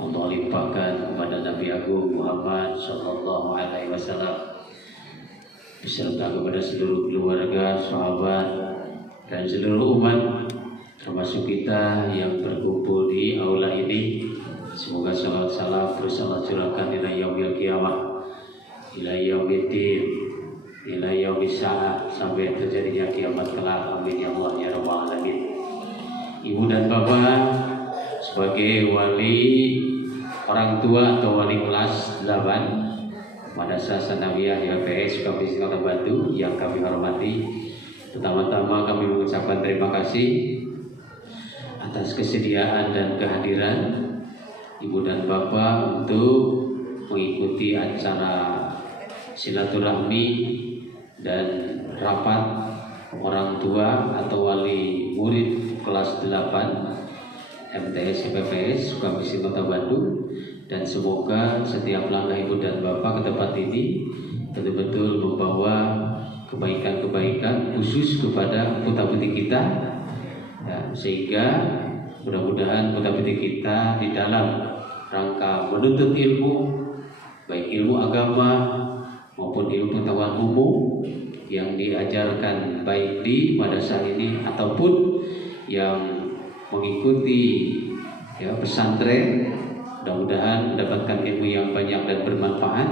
Allah limpahkan kepada Nabi Agung Muhammad Sallallahu Alaihi Wasallam beserta kepada seluruh keluarga, sahabat, dan seluruh umat, termasuk kita yang berkumpul di aula ini. Semoga salawat salam terus Allah curahkan ila yaumil qiyamah, ila yaumiddin, ila yaumis saah, sampai terjadinya kiamat kelak. Amin ya Allah ya rabbal alamin. Ibu dan bapak, sebagai wali orang tua atau wali kelas 8 Madrasah Sanawiyah YPS Sukabumi Kota Batu yang kami hormati, pertama-tama kami mengucapkan terima kasih atas kesediaan dan kehadiran ibu dan bapak untuk mengikuti acara silaturahmi dan rapat orang tua atau wali murid kelas 8 MTS PPS Sukabumi Kota Bandung, dan semoga setiap langkah ibu dan bapak ke tempat ini betul-betul membawa kebaikan-kebaikan khusus kepada putra-putri kita ya, sehingga mudah-mudahan putra-putri kita di dalam rangka menuntut ilmu, baik ilmu agama maupun ilmu pengetahuan umum yang diajarkan baik di madrasah ini ataupun yang mengikuti ya, pesantren, mudah-mudahan mendapatkan ilmu yang banyak dan bermanfaat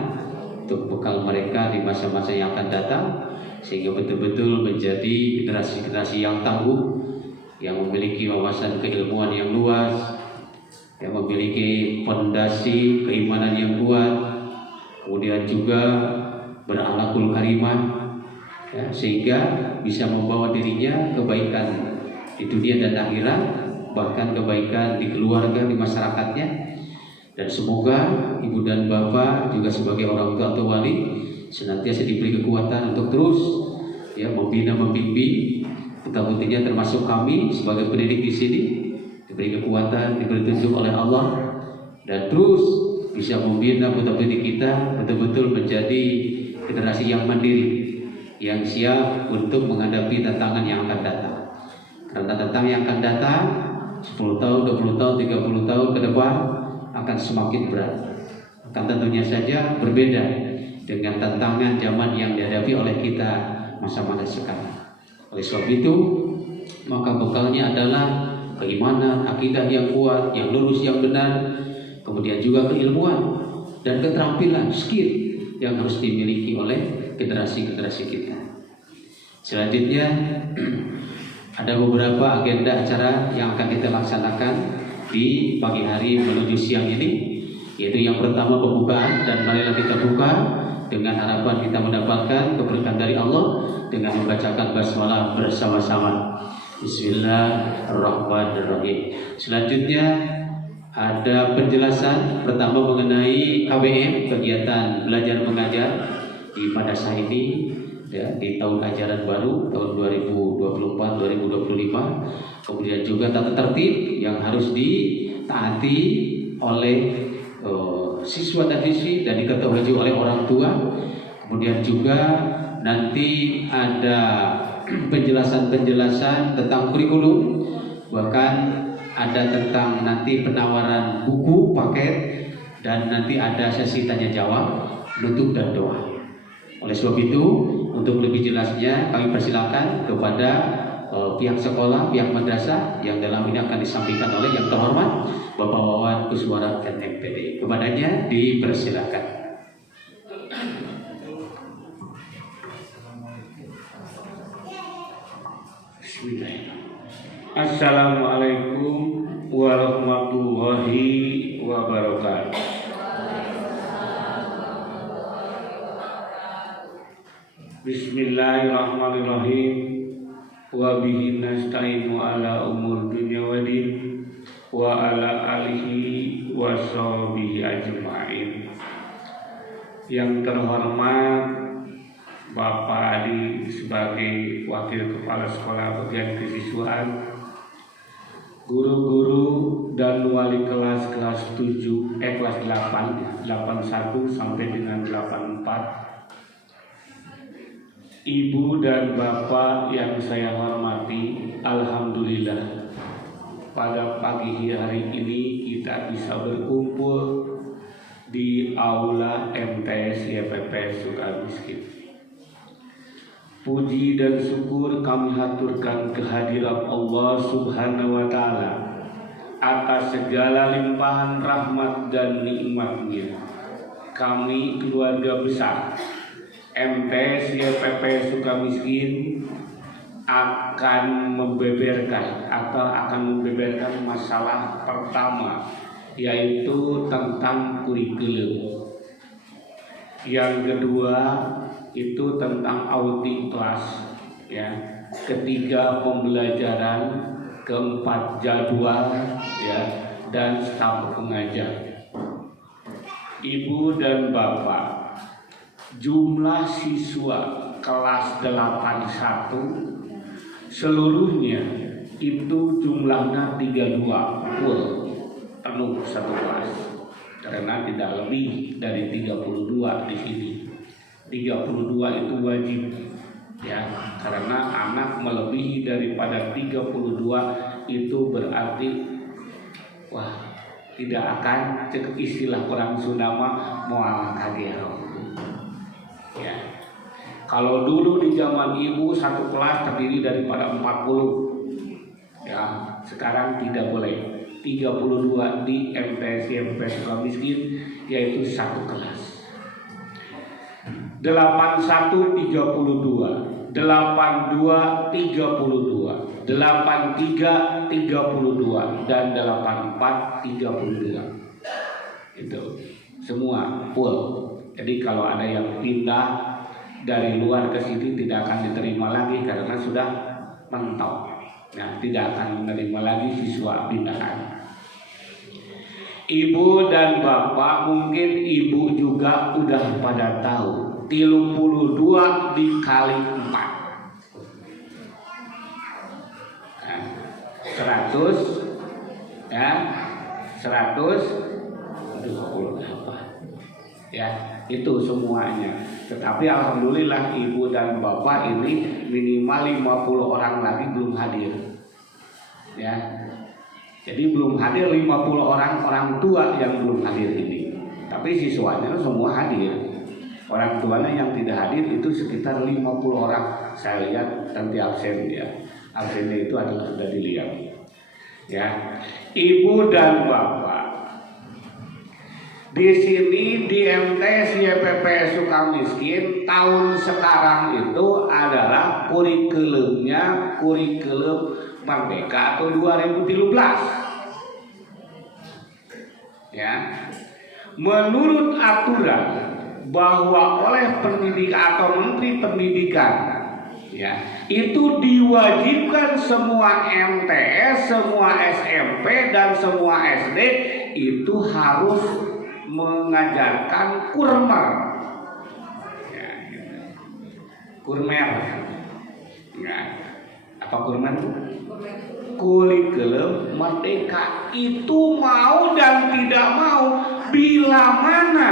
untuk bekal mereka di masa-masa yang akan datang, sehingga betul-betul menjadi generasi-generasi yang tangguh, yang memiliki wawasan keilmuan yang luas, yang memiliki fondasi keimanan yang kuat, kemudian juga berakhlakul karimah ya, sehingga bisa membawa dirinya kebaikan di dunia dan akhirat, bahkan kebaikan di keluarga, di masyarakatnya. Dan semoga ibu dan bapak juga sebagai orang tua atau wali senantiasa diberi kekuatan untuk terus ya membina, membimbing putra-putrinya, termasuk kami sebagai pendidik di sini, diberi kekuatan, diberi tunjuk oleh Allah, dan terus bisa membina putra-putri kita betul-betul menjadi generasi yang mandiri, yang siap untuk menghadapi tantangan yang akan datang. Karena tantangan yang akan datang 10 tahun, 20 tahun, 30 tahun ke depan akan semakin berat. Akan tentunya saja berbeda dengan tantangan zaman yang dihadapi oleh kita masa-masa sekarang. Oleh sebab itu, maka bekalnya adalah keimanan, akidah yang kuat, yang lurus, yang benar, kemudian juga keilmuan dan keterampilan, skill yang harus dimiliki oleh generasi-generasi kita. Selanjutnya ada beberapa agenda acara yang akan kita laksanakan di pagi hari menuju siang ini, yaitu yang pertama pembukaan, dan marilah kita buka dengan harapan kita mendapatkan keberkahan dari Allah dengan membacakan basmalah bersama-sama. Bismillahirrahmanirrahim. Selanjutnya ada penjelasan pertama mengenai KBM, kegiatan belajar mengajar di madrasah ini ya, di tahun ajaran baru tahun 2024-2025. Kemudian juga tata tertib yang harus ditaati oleh siswa dan siswi dan diketahui oleh orang tua. Kemudian juga nanti ada penjelasan-penjelasan tentang kurikulum, bahkan ada tentang nanti penawaran buku paket, dan nanti ada sesi tanya jawab, nutup dan doa. Oleh sebab itu, untuk lebih jelasnya kami persilakan kepada pihak sekolah, pihak madrasah yang dalam ini akan disampaikan oleh yang terhormat Bapak Wawan Kuswara MPD. Kepadanya dipersilakan. Assalamualaikum warahmatullahi wabarakatuh. Bismillahirrahmanirrahim. Wa bihi nasta'inu ala umur dunya wa din wa ala alihi wa sahbihi ajma'in. Yang terhormat Bapak Adi sebagai Wakil Kepala Sekolah Bagian Kesiswaan, guru-guru dan wali kelas 7 kelas 8 81 sampai dengan 84, Ibu dan Bapak yang saya hormati, alhamdulillah pada pagi hari ini kita bisa berkumpul di aula MTS YPP Sukamiskin. Puji dan syukur kami haturkan kehadirat Allah Subhanahu wa Ta'ala atas segala limpahan rahmat dan nikmat-Nya. Kami keluarga besar MTS YPP Sukamiskin akan membeberkan masalah pertama, yaitu tentang kurikulum. Yang kedua itu tentang outing kelas, ya. Ketiga pembelajaran, keempat jadwal, ya, dan staf pengajar. Ibu dan Bapak, jumlah siswa kelas 81 seluruhnya itu jumlahnya 32 full, penuh satu kelas, karena tidak lebih dari 32 di sini. 32 itu wajib, ya, karena anak melebihi daripada 32 itu berarti tidak akan, cek istilah orang Sunda moal kagero. Ya. Kalau dulu di zaman ibu satu kelas terdiri daripada 40, ya, sekarang tidak boleh. 32 di MTS YPP Sukamiskin, yaitu satu kelas. 81 32, 82 32, 83 32, dan 84 32. Itu semua full. Jadi kalau ada yang pindah dari luar ke sini tidak akan diterima lagi karena sudah mentok. Nah, tidak akan menerima lagi siswa pindahan. Ibu dan Bapak, mungkin ibu juga udah pada tahu 32 dikali 4, 100, ya, 120 apa, ya, itu semuanya. Tetapi alhamdulillah ibu dan bapak ini minimal 50 orang lagi belum hadir, ya. Jadi belum hadir 50 orang tua yang belum hadir ini. Tapi siswanya semua hadir. Orang tuanya yang tidak hadir itu sekitar 50 orang. Saya lihat nanti absen, ya. Absennya itu adalah sudah dilihat. Ya. Ibu dan bapak, di sini di MTS YPP Sukamiskin tahun sekarang itu adalah kurikulumnya kurikulum Merdeka atau 2013. Ya. Menurut aturan bahwa oleh pendidikan atau Menteri Pendidikan, ya, itu diwajibkan semua MTS, semua SMP dan semua SD itu harus mengajarkan kurmer, ya, kurmer, ya. Apa kurmer? Kurikulum Merdeka. Itu mau dan tidak mau, bila mana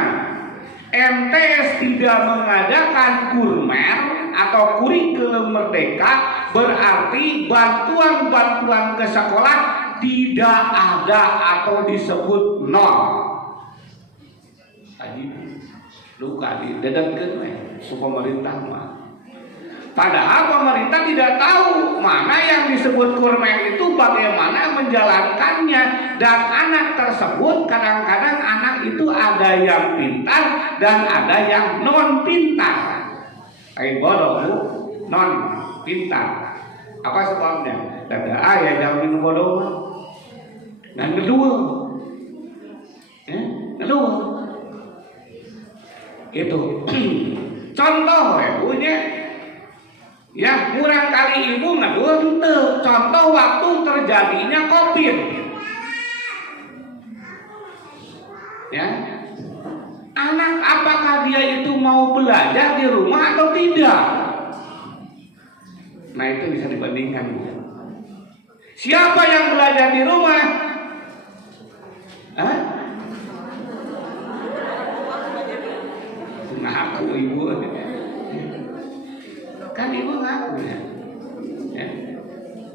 MTS tidak mengadakan kurmer atau kurikulum Merdeka, berarti bantuan-bantuan ke sekolah tidak ada atau disebut nol. Tadi luka di dedengkeun we su pemerintah mah. Padahal pemerintah tidak tahu mana yang disebut kurmer itu, bagaimana menjalankannya, dan anak tersebut kadang-kadang anak itu ada yang pintar dan ada yang non pintar. Kayak bodoh bu, non pintar. Apa sebabnya? Kata ayah jangan minum bodoh. Dan kedua, kedua itu contoh punya. Ya, kurang kali ibu ngaduh henteu. Contoh waktu terjadinya COVID. Ya. Anak apakah dia itu mau belajar di rumah atau tidak? Nah, itu bisa dibandingkan. Siapa yang belajar di rumah? Hah? Nah, aku ibu. Kan ibu ngaku, ya.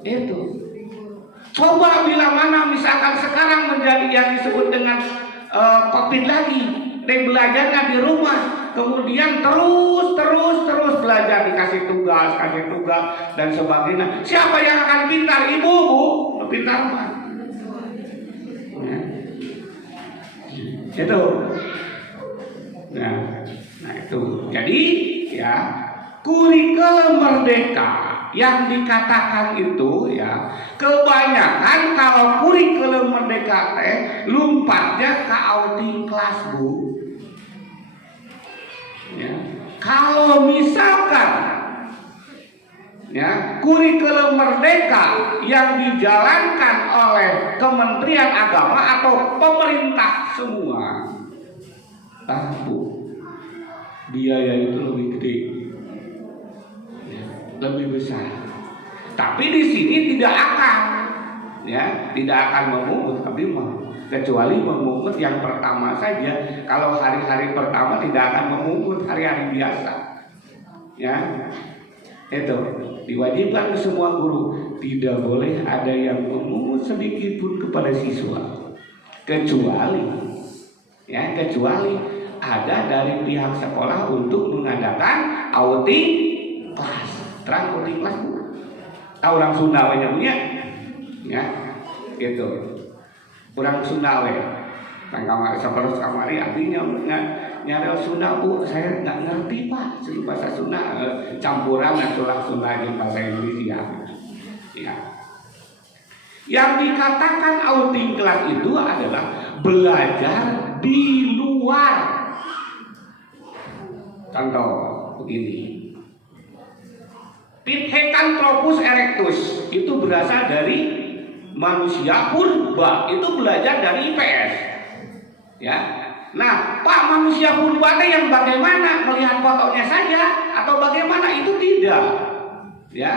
Itu Coba bila mana misalkan sekarang menjadi yang disebut dengan COVID lagi, dan belajarnya di rumah, kemudian terus belajar, dikasih tugas dan sebagainya. Siapa yang akan pintar? Ibu, Bu, pintar mah. Ya. Itu. Nah itu. Jadi ya, kurikulum merdeka yang dikatakan itu ya, kebanyakan kalau kurikulum merdeka lompatnya ke outing kelas, Bu. Ya. Kalau misalkan ya, kurikulum merdeka yang dijalankan oleh Kementerian Agama atau pemerintah semua, Bu, biaya itu lebih gede, lebih besar. Tapi di sini tidak akan memungut, tapi kecuali memungut yang pertama saja. Kalau hari-hari pertama tidak akan memungut, hari-hari biasa. Ya, itu diwajibkan ke semua guru, tidak boleh ada yang memungut sedikit pun kepada siswa, kecuali ada dari pihak sekolah untuk mengadakan outing kelas. Terang outing kelas, Bu. Tahu orang Sunda punya, ya, gitu. Orang Sunda kamar seperti kamari artinya nyari Sunda, Bu. Saya nggak ngerti, Pak. Sudah bahasa Sunda campuran antara Sunda dan bahasa Indonesia. Ya. Yang dikatakan outing kelas itu adalah belajar di luar. Contoh begini, Pithecanthropus erectus itu berasal dari manusia purba, itu belajar dari IPS. Ya, nah Pak, manusia purba yang bagaimana, melihat fotonya saja atau bagaimana? Itu tidak. Ya,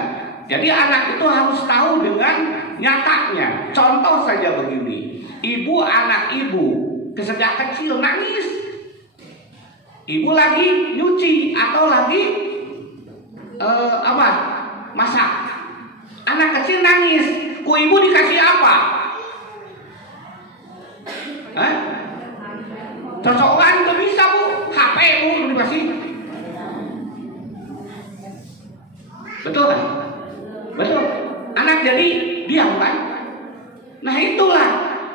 jadi anak itu harus tahu dengan nyatanya. Contoh saja begini, anak ibu sejak kecil nangis. Ibu lagi nyuci atau lagi masak. Anak kecil nangis, ku ibu dikasih apa? Cocokan itu bisa, Bu. HP, Bu, dikasih. Betul kan? Betul. Anak jadi diam kan? Nah itulah,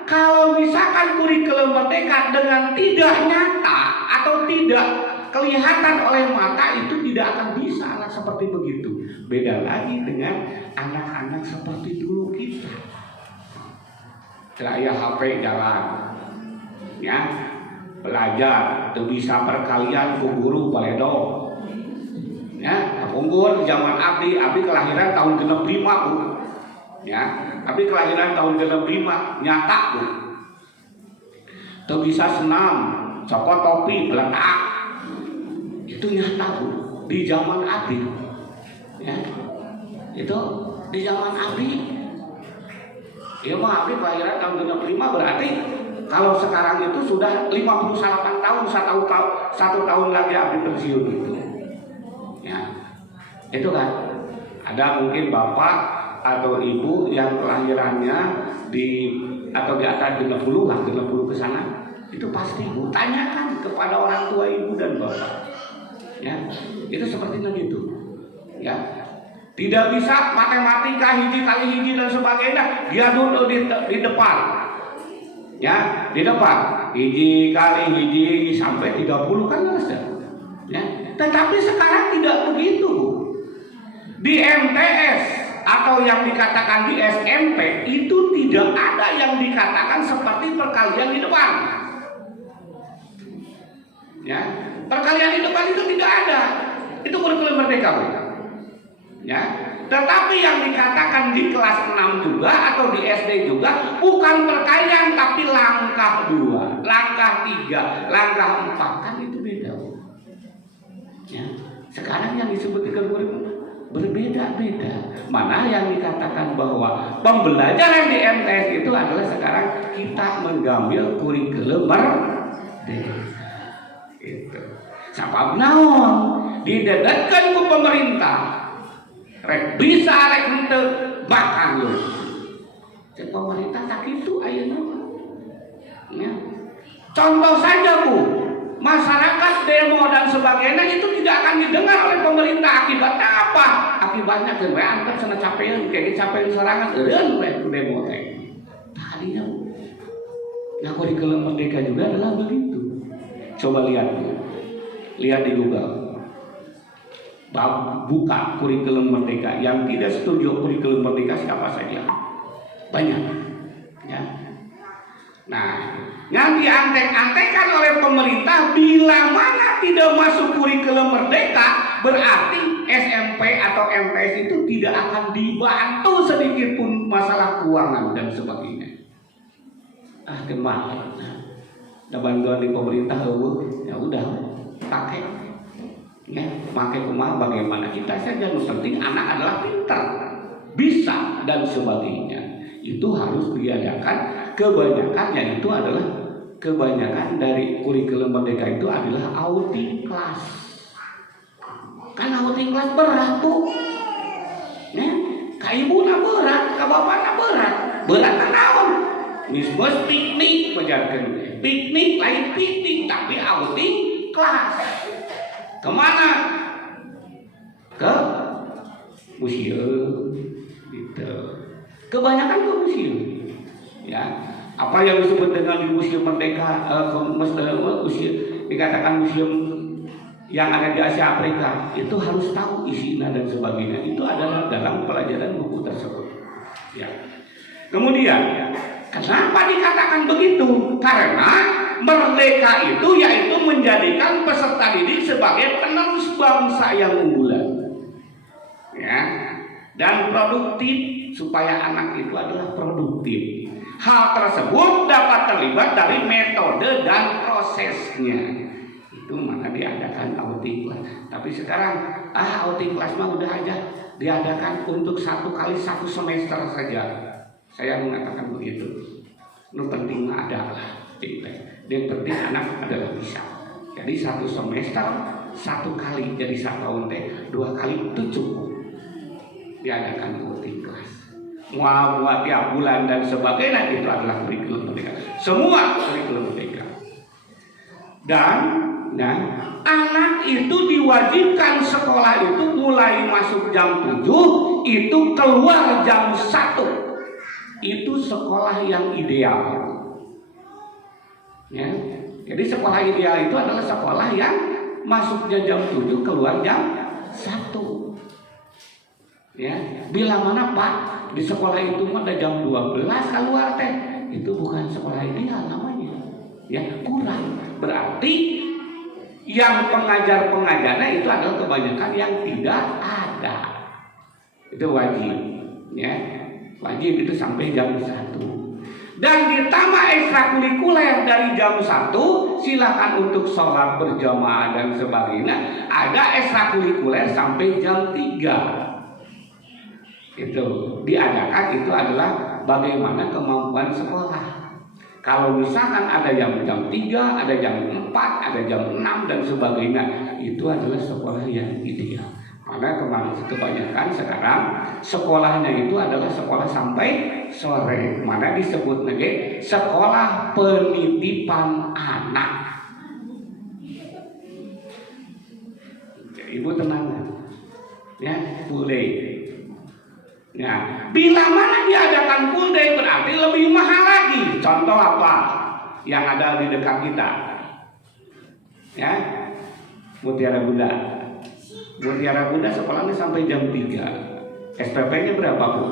kalau misalkan kurikulum merdeka dengan tidak nyata atau tidak kelihatan oleh mata, itu tidak akan bisa anak seperti begitu. Beda lagi dengan anak-anak seperti dulu kita. Setelah HP jalan, ya, belajar, itu bisa perkalian ku guru baledo. Ya, unggur zaman Abdi kelahiran tahun 65, Bu. Ya, Abdi kelahiran tahun 65, nyata, Bu. Itu bisa senam, copot topi, peletak. Itu nyata, Bu, di zaman Abdi. Ya, itu di zaman Abdi. Ya, Abdi kelahiran tahun 65, berarti kalau sekarang itu sudah 58 tahun, satu tahun lagi Abdi pensiun itu. Ya, itu kan ada mungkin bapak atau ibu yang kelahirannya di atas 60 lah, 60 ke sana, itu pasti Bu tanyakan kepada orang tua ibu dan bapak. Ya, itu sepertinya gitu. Ya, tidak bisa matematika hiji kali hiji dan sebagainya, dia duduk di depan. Ya, di depan hiji kali hiji sampai 30 kan harus. Ya, tetapi sekarang tidak begitu. Di MTS atau yang dikatakan di SMP itu tidak ada yang dikatakan seperti perkalian di depan. Ya, perkalian di depan itu tidak ada. Itu kurikulum merdeka, Bu. Ya, tetapi yang dikatakan di kelas 6 juga atau di SD juga bukan perkalian tapi langkah 2, langkah 3, langkah 4, kan itu beda. Ya, sekarang yang disebut kurikulum berbeda-beda. Mana yang dikatakan bahwa pembelajaran di MTS itu adalah sekarang kita mengambil kurikulum merdeka. Itu. Sabab naon didedetkan ke pemerintah. Rek bisa rek henteu makan lu. Cek pemerintah tak itu ayeuna. Ya. Contoh saja Bu, masyarakat demo dan sebagainya itu tidak akan didengar oleh pemerintah. Akibatnya apa? Akibatnya kan we angkat sana capeun kayak capeun serangan eureun we demo teh. Tadinya nah kurikulum merdeka juga adalah begitu. Coba lihat di Google. Buka kurikulum merdeka. Yang tidak setuju kurikulum merdeka siapa saja? Banyak. Ya. Nah, yang diantek-antekan oleh pemerintah bila mana tidak masuk kurikulum merdeka, berarti SMP atau MTS itu tidak akan dibantu sedikit pun masalah keuangan dan sebagainya. Kemana? Ada bantuan di pemerintah, ya udah pakai, ya pakai kemana? Bagaimana kita saja, yang penting anak adalah pintar, bisa dan sebagainya. Itu harus diadakan. Kebanyakannya itu adalah kebanyakan dari kurikulum merdeka itu adalah outing kelas. Kan outing kelas berat tuh, ya, ka ibuna berat, ka bapakna berat, berat naon? Misbos piknik menjalankan piknik lain piknik tapi outing kelas. Kemana? Ke museum gitu. Kebanyakan ke museum. Ya, apa yang disebut dengan di Museum Merdeka, museum dikatakan museum yang ada di Asia Afrika itu harus tahu isinya dan sebagainya. Itu adalah dalam pelajaran buku tersebut. Ya. Kemudian kenapa dikatakan begitu? Karena merdeka itu yaitu menjadikan peserta didik sebagai penerus bangsa yang unggulan, ya, dan produktif supaya anak itu adalah produktif. Hal tersebut dapat terlibat dari metode dan prosesnya. Itu mana diadakan outing class. Tapi sekarang outing class mah udah aja diadakan untuk 1 kali 1 semester saja. Saya mengatakan begitu. Nu penting ada lah. Yang penting anak adalah bisa. Jadi 1 semester 1 kali, jadi 1 tahun teh 2 kali itu cukup. Diadakan outing class. Mual tiap bulan dan sebagainya itu adalah kurikulum merdeka. Semua kurikulum merdeka. Dan nah, anak itu diwajibkan sekolah itu mulai masuk jam 7, itu keluar jam 1. Itu sekolah yang ideal. Ya. Jadi sekolah ideal itu adalah sekolah yang masuknya jam 7, keluar jam 1. Ya, bila mana Pak di sekolah itu ada jam 12 keluar teh, itu bukan sekolah ideal namanya. Ya, kurang. Berarti yang pengajar-pengajarnya itu adalah kebanyakan yang tidak ada. Itu wajib, ya. Wajib itu sampai jam 1. Dan ditambah ekstrakurikuler dari jam 1, silakan untuk sholat berjamaah dan sebagainya. Ada ekstrakurikuler sampai jam 3. Itu diadakan, itu adalah bagaimana kemampuan sekolah. Kalau misalkan ada yang jam 3, ada jam 4, ada jam 6 dan sebagainya, itu adalah sekolah yang ideal. Karena kebanyakan sekarang sekolahnya itu adalah sekolah sampai sore. Mana disebut lagi sekolah penitipan anak. Ibu tenang ya, boleh. Ya, bila mana diadakan full day berarti lebih mahal lagi. Contoh apa yang ada di dekat kita? Ya, Mutiara Bunda. Mutiara Bunda sekolahnya sampai jam 3. SPP-nya berapa Bu?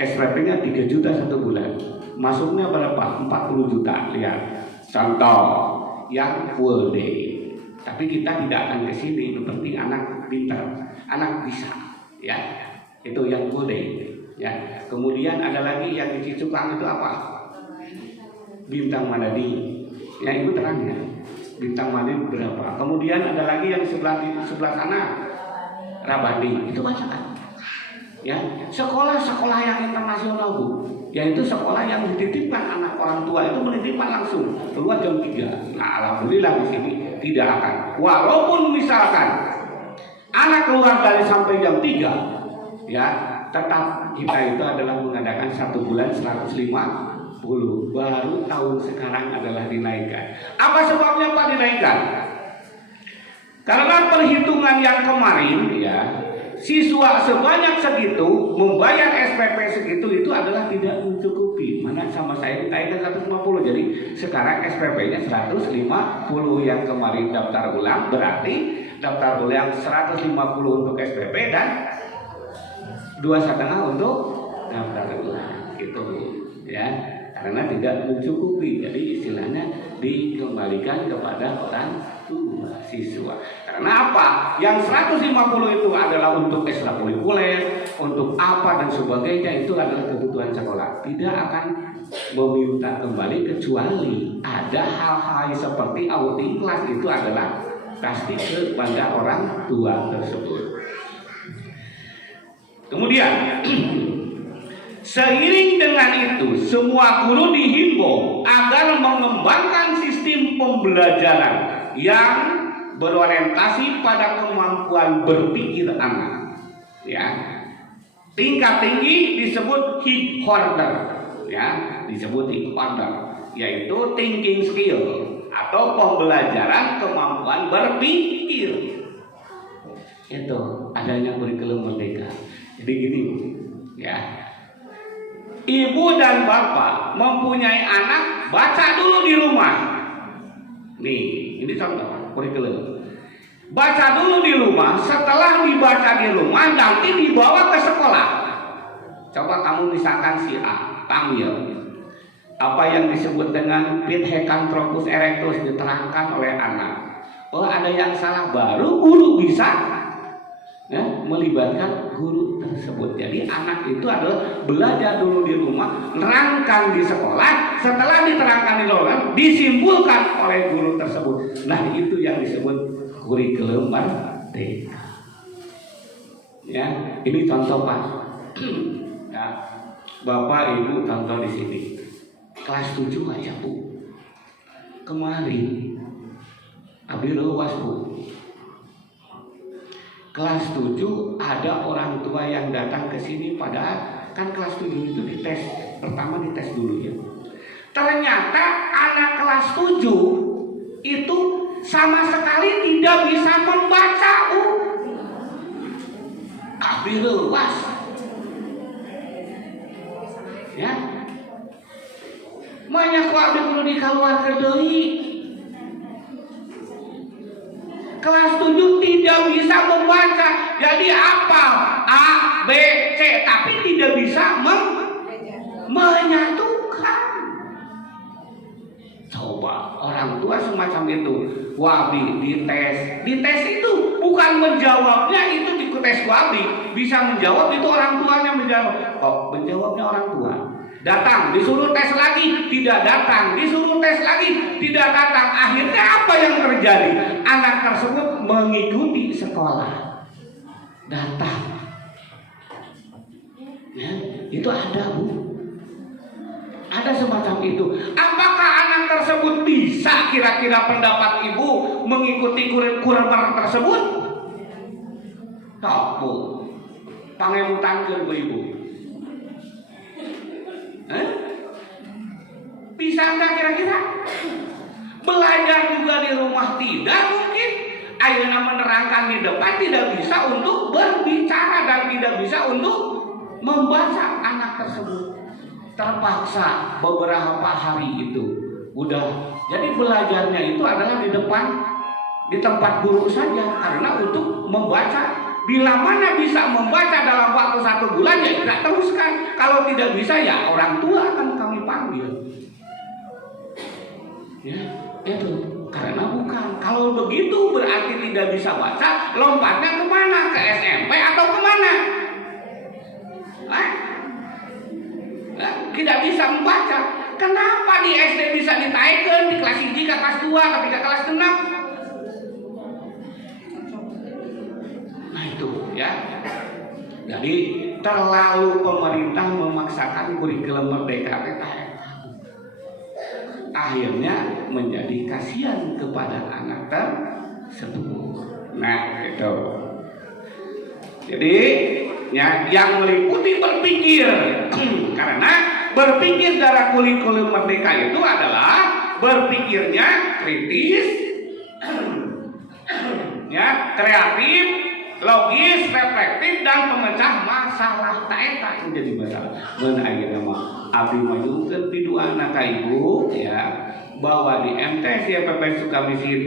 SPP-nya 3 juta 1 bulan. Masuknya berapa? 40 juta. Lihat. Contoh yang full day. Tapi kita tidak akan ke sini. Yang penting anak pintar, anak bisa. Ya. Itu yang full day, ya. Kemudian ada lagi yang di Cicukang itu apa? Bintang Madani. Ya, Ibu terang ya. Bintang Madani berapa? Kemudian ada lagi yang sebelah sana Rabandi. Itu bacaan. Ya, sekolah-sekolah yang internasional Bu. Yaitu sekolah yang dititipkan anak orang tua itu menitipkan langsung keluar jam 3. Nah, alhamdulillah di sini tidak akan. Walaupun misalkan anak keluar dari sampai jam 3, ya, tetap kita itu adalah mengadakan 1 bulan 150, baru tahun sekarang adalah dinaikkan. Apa sebabnya Pak dinaikkan? Karena perhitungan yang kemarin ya, siswa sebanyak segitu membayar SPP segitu itu adalah tidak mencukupi. Mana sama saya dinaikkan 150, jadi sekarang SPP-nya 150 yang kemarin daftar ulang, berarti daftar ulang 150 untuk SPP dan 2,5 untuk daftar ulang gitu ya, karena tidak mencukupi, jadi istilahnya dikembalikan kepada orang tua siswa. Karena apa? Yang 150 itu adalah untuk ekstrakurikuler, untuk apa dan sebagainya, itu adalah kebutuhan sekolah, tidak akan meminta kembali kecuali ada hal-hal seperti outing kelas, itu adalah pasti kepada orang tua tersebut. Kemudian seiring dengan itu, semua guru dihimbau agar mengembangkan sistem pembelajaran yang berorientasi pada kemampuan berpikir anak. Ya, tingkat tinggi disebut high order, ya, disebut high order, yaitu thinking skill atau pembelajaran kemampuan berpikir. Itu adanya kurikulum merdeka. Jadi gini, ya, ibu dan bapak mempunyai anak, baca dulu di rumah. Nih, ini contoh kurikulum. Baca dulu di rumah, setelah dibaca di rumah nanti dibawa ke sekolah. Coba kamu misalkan si A, Tamil, apa yang disebut dengan Pithecanthropus erectus diterangkan oleh anak. Oh, ada yang salah, baru guru bisa ya, melibatkan guru tersebut. Jadi anak itu adalah belajar dulu di rumah, nerangkan di sekolah, setelah diterangkan di sekolah, disimpulkan oleh guru tersebut. Nah, itu yang disebut kurikulum merdeka. Ya, ini contoh Pak. Ya, Bapak Ibu contoh di sini. Kelas 7 aja Bu. Kemarin Abi ruas Bu. Kelas 7 ada orang tua yang datang ke sini, padahal kan kelas 7 itu dites, pertama dites dulu ya. Ternyata anak kelas 7 itu sama sekali tidak bisa membaca Bu. Abi luas. Ya. Banyak kok abi perlu dikeluarkan deui. Kelas 7 tidak bisa membaca, jadi apa? A, B, C, tapi tidak bisa menyatukan. Coba orang tua semacam itu, wabi dites itu bukan menjawabnya, itu di tes wabi bisa menjawab, itu orang tuanya menjawab. Oh, menjawabnya orang tua. Datang, disuruh tes lagi, tidak datang, disuruh tes lagi, tidak datang. Akhirnya apa yang terjadi? Anak tersebut mengikuti sekolah, datang. Ya, itu ada Bu. Ada semacam itu. Apakah anak tersebut bisa kira-kira pendapat ibu mengikuti kurikulum tersebut? Tak Bu. Pangemutankeun ku ibu. Bisa enggak kira-kira? Belajar juga di rumah tidak mungkin. Ayeuna menerangkan di depan tidak bisa untuk berbicara dan tidak bisa untuk membaca anak tersebut. Terpaksa beberapa hari itu udah. Jadi belajarnya itu adalah di depan, di tempat guru saja, karena untuk membaca. Bila mana bisa membaca dalam waktu 1 bulan ya kita teruskan. Kalau tidak bisa ya orang tua akan kami panggil. Ya, itu karena bukan. Kalau begitu berarti tidak bisa baca, lompatnya kemana? Ke SMP atau kemana? Tidak bisa membaca. Kenapa di SD bisa ditaikkan, di kelas 1 ke kelas 2, tapi ke kelas 6? Nah itu ya. Jadi terlalu pemerintah memaksakan kurikulum merdeka akhirnya menjadi kasihan kepada anak tersebut. Nah itu. Jadi ya, yang meliputi berpikir. Karena berpikir dalam kurikulum merdeka itu adalah berpikirnya kritis, ya, kreatif, logis, reflektif, dan pemecah masalah. Taeta yang jadi masalah. Mana aja nama abdi majukan pidu anak ibu, ya, bahwa di MTS YPP Sukamiskin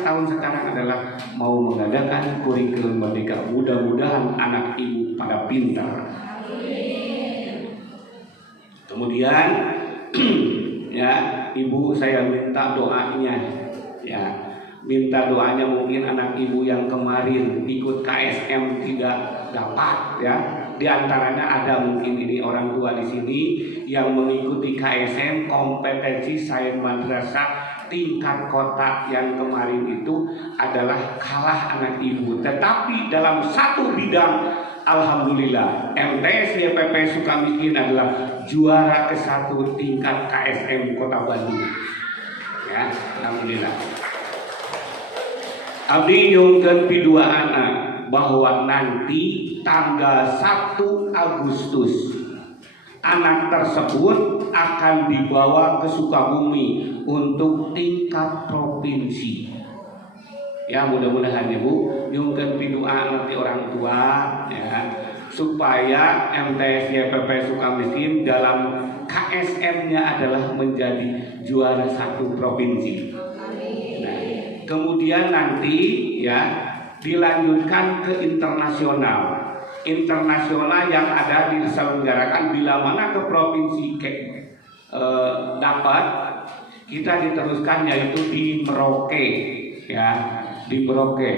tahun sekarang adalah mau mengadakan kurikulum merdeka. Mudah-mudahan anak ibu pada pintar. Kemudian ya, ibu saya minta doanya, ya, minta doanya. Mungkin anak ibu yang kemarin ikut KSM tidak dapat, ya. Di antaranya ada mungkin ini orang tua di sini yang mengikuti KSM kompetensi sains madrasah tingkat kota yang kemarin itu adalah kalah anak ibu. Tetapi dalam satu bidang, alhamdulillah, MTS YPP Sukamiskin adalah juara ke-1 tingkat KSM Kota Bandung. Ya, alhamdulillah. Abdi nyungkeun pidua anak bahwa nanti tanggal 1 Agustus anak tersebut akan dibawa ke Sukabumi untuk tingkat provinsi. Ya, mudah-mudahan ya Bu, nyungkeun pidua nanti orang tua, ya, supaya MTS YPP Sukamiskin dalam KSM-nya adalah menjadi juara 1 provinsi. Nah, kemudian nanti, ya, dilanjutkan ke internasional. Internasional yang ada diselenggarakan bila mana ke provinsi dapat, kita diteruskan yaitu di Merauke, ya, di Merauke.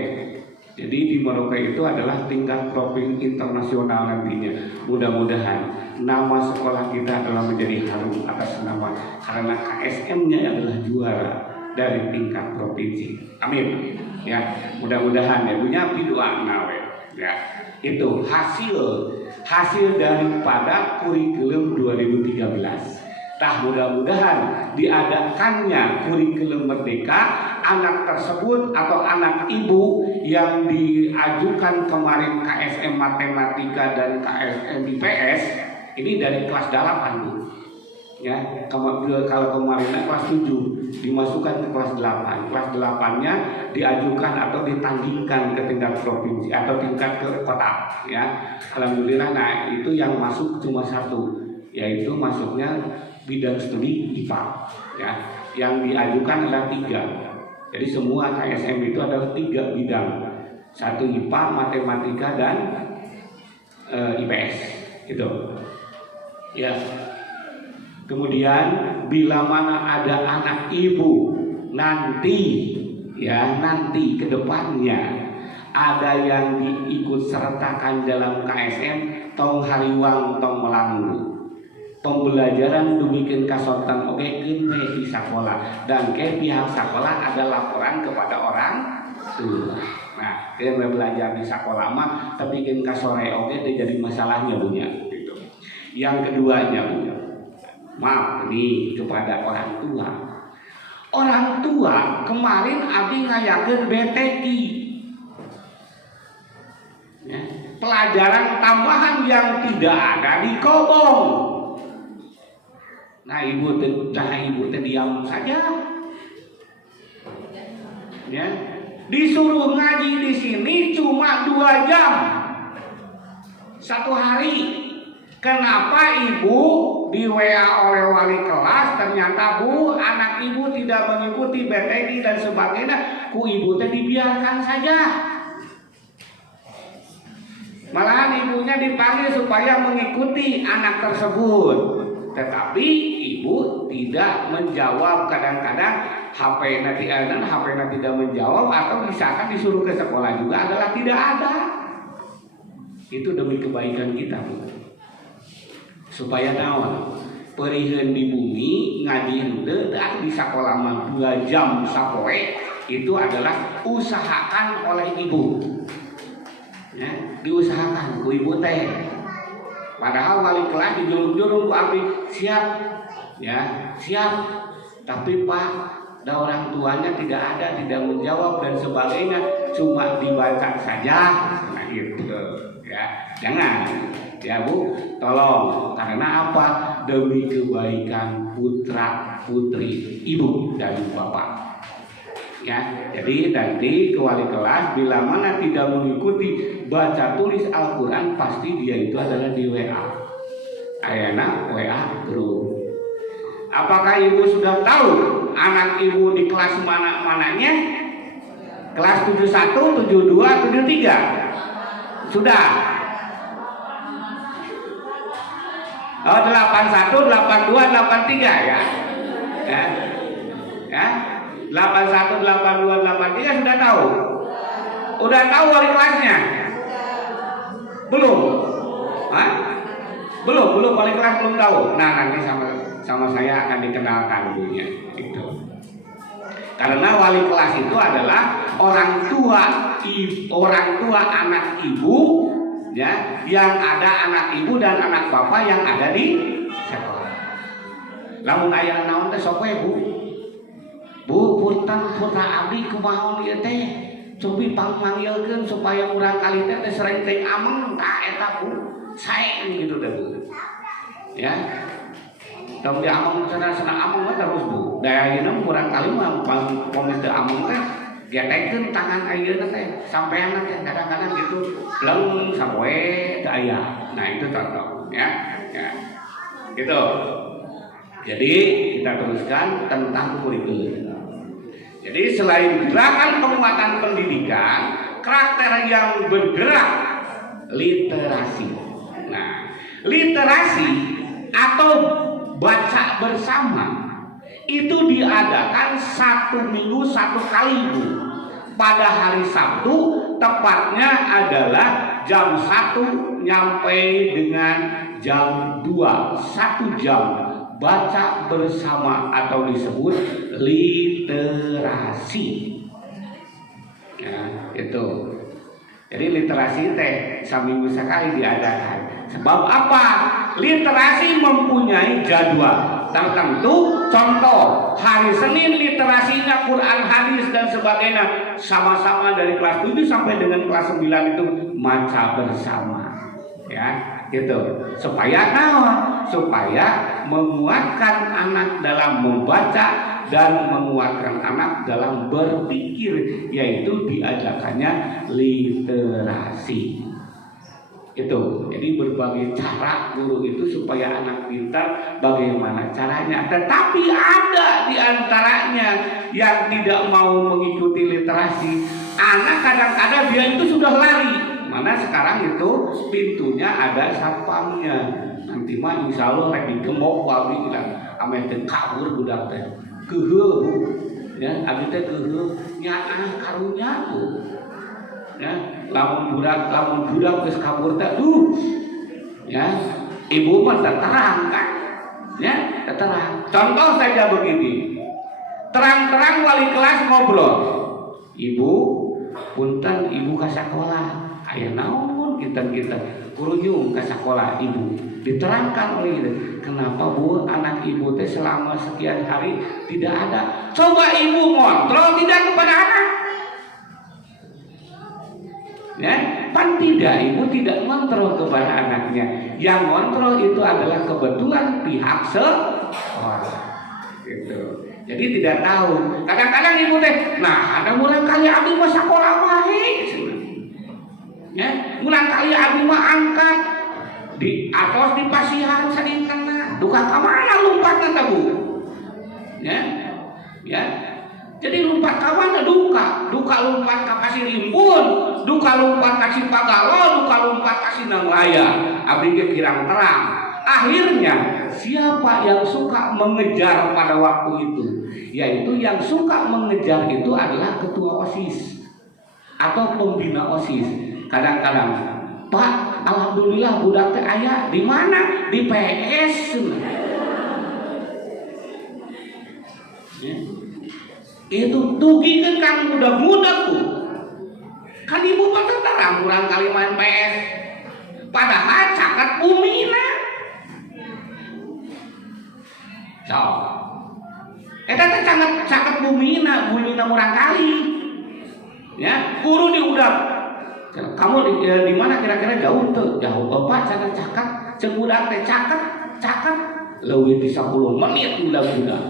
Jadi di Merauke itu adalah tingkat provinsi internasional nantinya. Mudah-mudahan nama sekolah kita adalah menjadi harum atas nama, karena KSM-nya adalah juara dari tingkat provinsi. Amin. Ya, mudah-mudahan ya punya doa nawe. Ya, itu hasil daripada kurikulum 2013. Mudah-mudahan diadakannya kurikulum merdeka, anak tersebut atau anak ibu yang diajukan kemarin KSM matematika dan KSM IPS ini dari kelas 8 Bu. Ya, kalau kemarin kelas 7 dimasukkan ke kelas 8. Kelas 8-nya diajukan atau ditandingkan ke tingkat provinsi atau tingkat ke kota, ya. Alhamdulillah, nah itu yang masuk cuma 1, yaitu masuknya bidang studi IPA, ya. Yang diajukan adalah 3. Jadi semua KSM itu adalah 3 bidang. 1 IPA, matematika, dan IPS gitu. Ya. Kemudian bila mana ada anak ibu nanti, ya, nanti ke depannya ada yang diikut sertakan dalam KSM, tong hariwang tong melanggu. Pembelajaran demikian kasotan oke di sekolah, dan ke pihak sekolah ada laporan kepada orang tua. Nah, kita belajar di sekolah mah tapi kan kasore oke jadi masalahnya punya gitu. Yang keduanya punya, maaf ini kepada orang tua. Orang tua kemarin abi ngayakeun BTI, ya, pelajaran tambahan yang tidak ada di Kobong. Nah, ibu diam saja, ya, disuruh ngaji di sini cuma 2 jam 1 hari. Kenapa ibu di WA oleh wali kelas ternyata Bu, anak ibu tidak mengikuti BTI dan sebagainya, ku ibu teh dibiarkan saja. Malahan ibunya dipanggil supaya mengikuti anak tersebut. Tetapi ibu tidak menjawab, kadang-kadang HP tidak menjawab, atau misalkan disuruh ke sekolah juga adalah tidak ada. Itu demi kebaikan kita, Bu. Supaya naon? Periheun di bumi ngaji henteu di sekolah mah 2 jam sapoe, itu adalah usahakan oleh ibu. Ya, diusahakan ku ibu teh. Padahal wali kelas dijurung-jurung ku abdi siap, ya, siap. Tapi Pak, ada orang tuanya tidak ada, tidak menjawab dan sebagainya, cuma dibaca saja. Nah gitu, Ya, jangan. Ya Bu, tolong. Karena apa? Demi kebaikan putra putri ibu dan bapak. Ya, jadi nanti ke wali kelas bila mana tidak mengikuti baca tulis Al-Quran, pasti dia itu adalah di WA. Ayana WA group. Apakah ibu sudah tahu anak ibu di kelas mananya? Kelas 71, 72, 73? Sudah. Oh, 81, 82, 83 ya. Ya. 81, 82, 83 sudah tahu? Udah tahu wali kelasnya? Belum? Hah? Belum wali kelas belum tahu. Nah, nanti sama saya akan dikenalkan dulunya gitu. Karena wali kelas itu adalah orang tua anak ibu ya, yang ada anak ibu dan anak bapak yang ada di sekolah. Lamun aya naon teh sok we Bu, punten putra abdi kumaha ieu teh? Cobi pangmanggilkeun supaya urang kali teh sering teh ameng ka eta Bu. Sae gitu teh Bu. Ya. Tong di ameng cenah ameng mah terus Bu. Daya ayeuna urang kali mah pangpong teh ameng teh getekkeun tangan ayeuna teh sampean teh kadang-kadang gitu leng sapoe teh aya. Nah, itu contoh ya. Ya. Gitu. Jadi kita teruskan tentang kurikulum. Jadi selain gerakan penguatan pendidikan, karakter yang bergerak literasi. Nah, literasi atau baca bersama itu diadakan 1 minggu 1 kali Bu. Pada hari Sabtu, tepatnya adalah jam 1 nyampe dengan jam 2, 1 jam baca bersama atau disebut literasi. Ya, itu. Jadi literasi teh seminggu sekali diadakan. Sebab apa? Literasi mempunyai jadwal tertentu. Contoh, hari Senin literasinya Quran, hadis dan sebagainya. Sama-sama dari kelas 7 sampai dengan kelas 9 itu baca bersama. Ya. Gitu. Supaya naon? Supaya menguatkan anak dalam membaca dan menguatkan anak dalam berpikir, yaitu diajakannya literasi. Itu. Jadi berbagai cara guru itu supaya anak pintar bagaimana caranya. Tetapi ada di antaranya yang tidak mau mengikuti literasi. Anak kadang-kadang dia itu sudah lari. Mana sekarang itu pintunya ada satpamnya. Nanti mah insya Allah rek digembok wabi bilang ame teh kabur budak teh. Keheul ya, abdi teh keheul nyaah karunya tuh. Ya, lamun budak geus kabur teh ya, ibu mah terang kan. Ya, terang. Contoh saja begini. Terang-terang wali kelas ngobrol. Ibu, punten ibu ka sekolah. Aya naon kita kuruyung ke sekolah ibu. Diterangkan oleh itu. Kenapa Bu anak ibu teh selama sekian hari tidak ada? Coba ibu ngontrol tidak kepada anak. Ya, pan tidak, ibu tidak ngontrol kepada anaknya. Yang ngontrol itu adalah kebetulan pihak sekolah. Gitu. Jadi tidak tahu. Kadang-kadang ibu teh, nah ada mulai kali abdi mah sekolah wae. Ya, mulai kali abdi mah angkat di atos di pasihan sadingkana. Duka ka mana lompatna teh Bu? Ya. Ya. Jadi lompat ka mana duka? Duka lompat ka pasir Rimbun, duka lompat ka Cipagalo, duka lompat ka Sinanglaya. Abdi ge kirang terang. Akhirnya siapa yang suka mengejar pada waktu itu? Yaitu yang suka mengejar itu adalah ketua OSIS atau pembina OSIS. Kadang-kadang, Pak, alhamdulillah budak teh aya di mana? Di PS. Ya. Itu tugikeun kang budak-budak tuh. Kan ibu mah terang kurang kali main PS. Padahal caket bumina. So, eta teh caket bumina urang kali. Ya, guru di udah Kamu di mana kira-kira jauh tuh? Jauh bapak sana cakat, cegudak teh cakat leuwih di 10 menit budak-budak.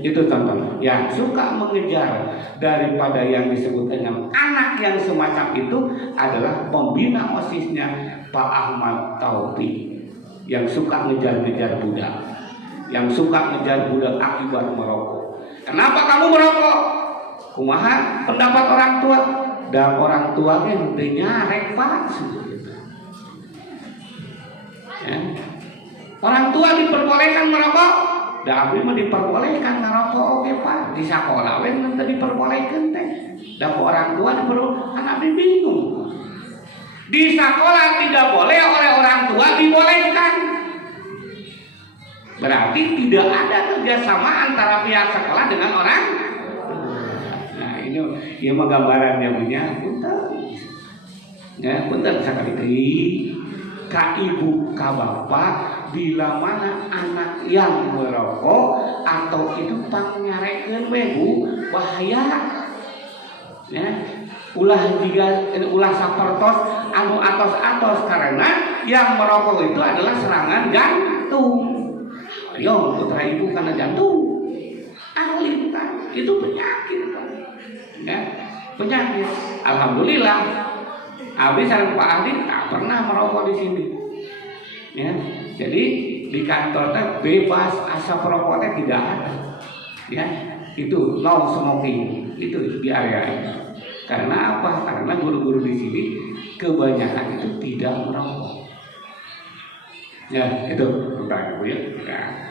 Itu contoh yang suka mengejar daripada yang disebut dengan anak yang semacam itu adalah pembina OSISnya Pak Ahmad Taufik yang suka ngejar-ngejar budak, yang suka ngejar budak akibat merokok. Kenapa kamu merokok? Kumaha pendapat orang tua? Dan orang tua teh nyarek Pak. Ya. Orang tua diperbolehkan merokok, da abdi mah diperbolehkan ngerokok oke Pak. Di sekolah we teu diperbolehkan teh. Da orang tua diperbolehkan, abdi bingung. Di sekolah tidak boleh, oleh orang tua dibolehkan. Berarti tidak ada kerjasama antara pihak sekolah dengan orang. Nah ini mah gambarannya punya punten. Ya punten sakali ka ibu ka bapak bila mana anak yang merokok atau itu pangnyarekeun we Bu bahaya. Ya ulah sapertos anu atos-atos karena yang merokok itu adalah serangan jantung. Yo putra ibu karena jantung alita itu penyakit ya penyakit. Alhamdulillah abdi sareng Pak Ahli tak pernah merokok di sini ya. Jadi di kantornya bebas asap rokoknya tidak ada ya, itu no smoking itu di area ini. Karena apa? Karena guru-guru di sini kebanyakan itu tidak merokok ya. Itu tentang Bu ya.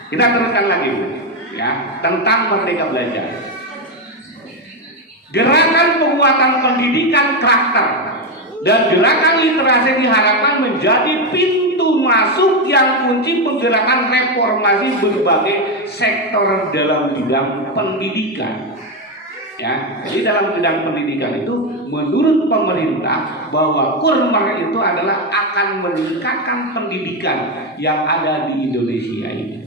Kita teruskan lagi Bu ya tentang Merdeka Belajar. Gerakan penguatan pendidikan karakter dan gerakan literasi diharapkan menjadi pintu masuk yang kunci menggerakkan reformasi berbagai sektor dalam bidang pendidikan. Ya, jadi dalam bidang pendidikan itu menurut pemerintah bahwa Kurma itu adalah akan meningkatkan pendidikan yang ada di Indonesia ini.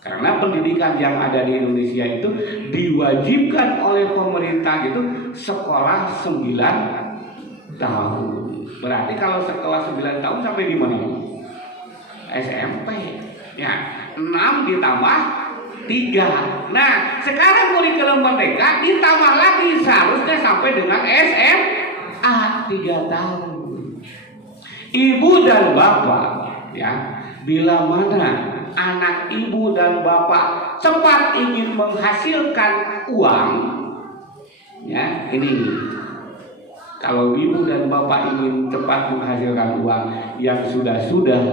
Karena pendidikan yang ada di Indonesia itu diwajibkan oleh pemerintah itu sekolah 9 tahun. Berarti kalau sekolah 9 tahun sampai di mana? SMP. Ya, 6 ditambah 3. Nah, sekarang kurikulum merdeka ditambah lagi seharusnya sampai dengan SMA 3 tahun. Ibu dan bapak ya, bila mana anak ibu dan bapak cepat ingin menghasilkan uang ya, ini kalau ibu dan bapak ingin cepat menghasilkan uang yang sudah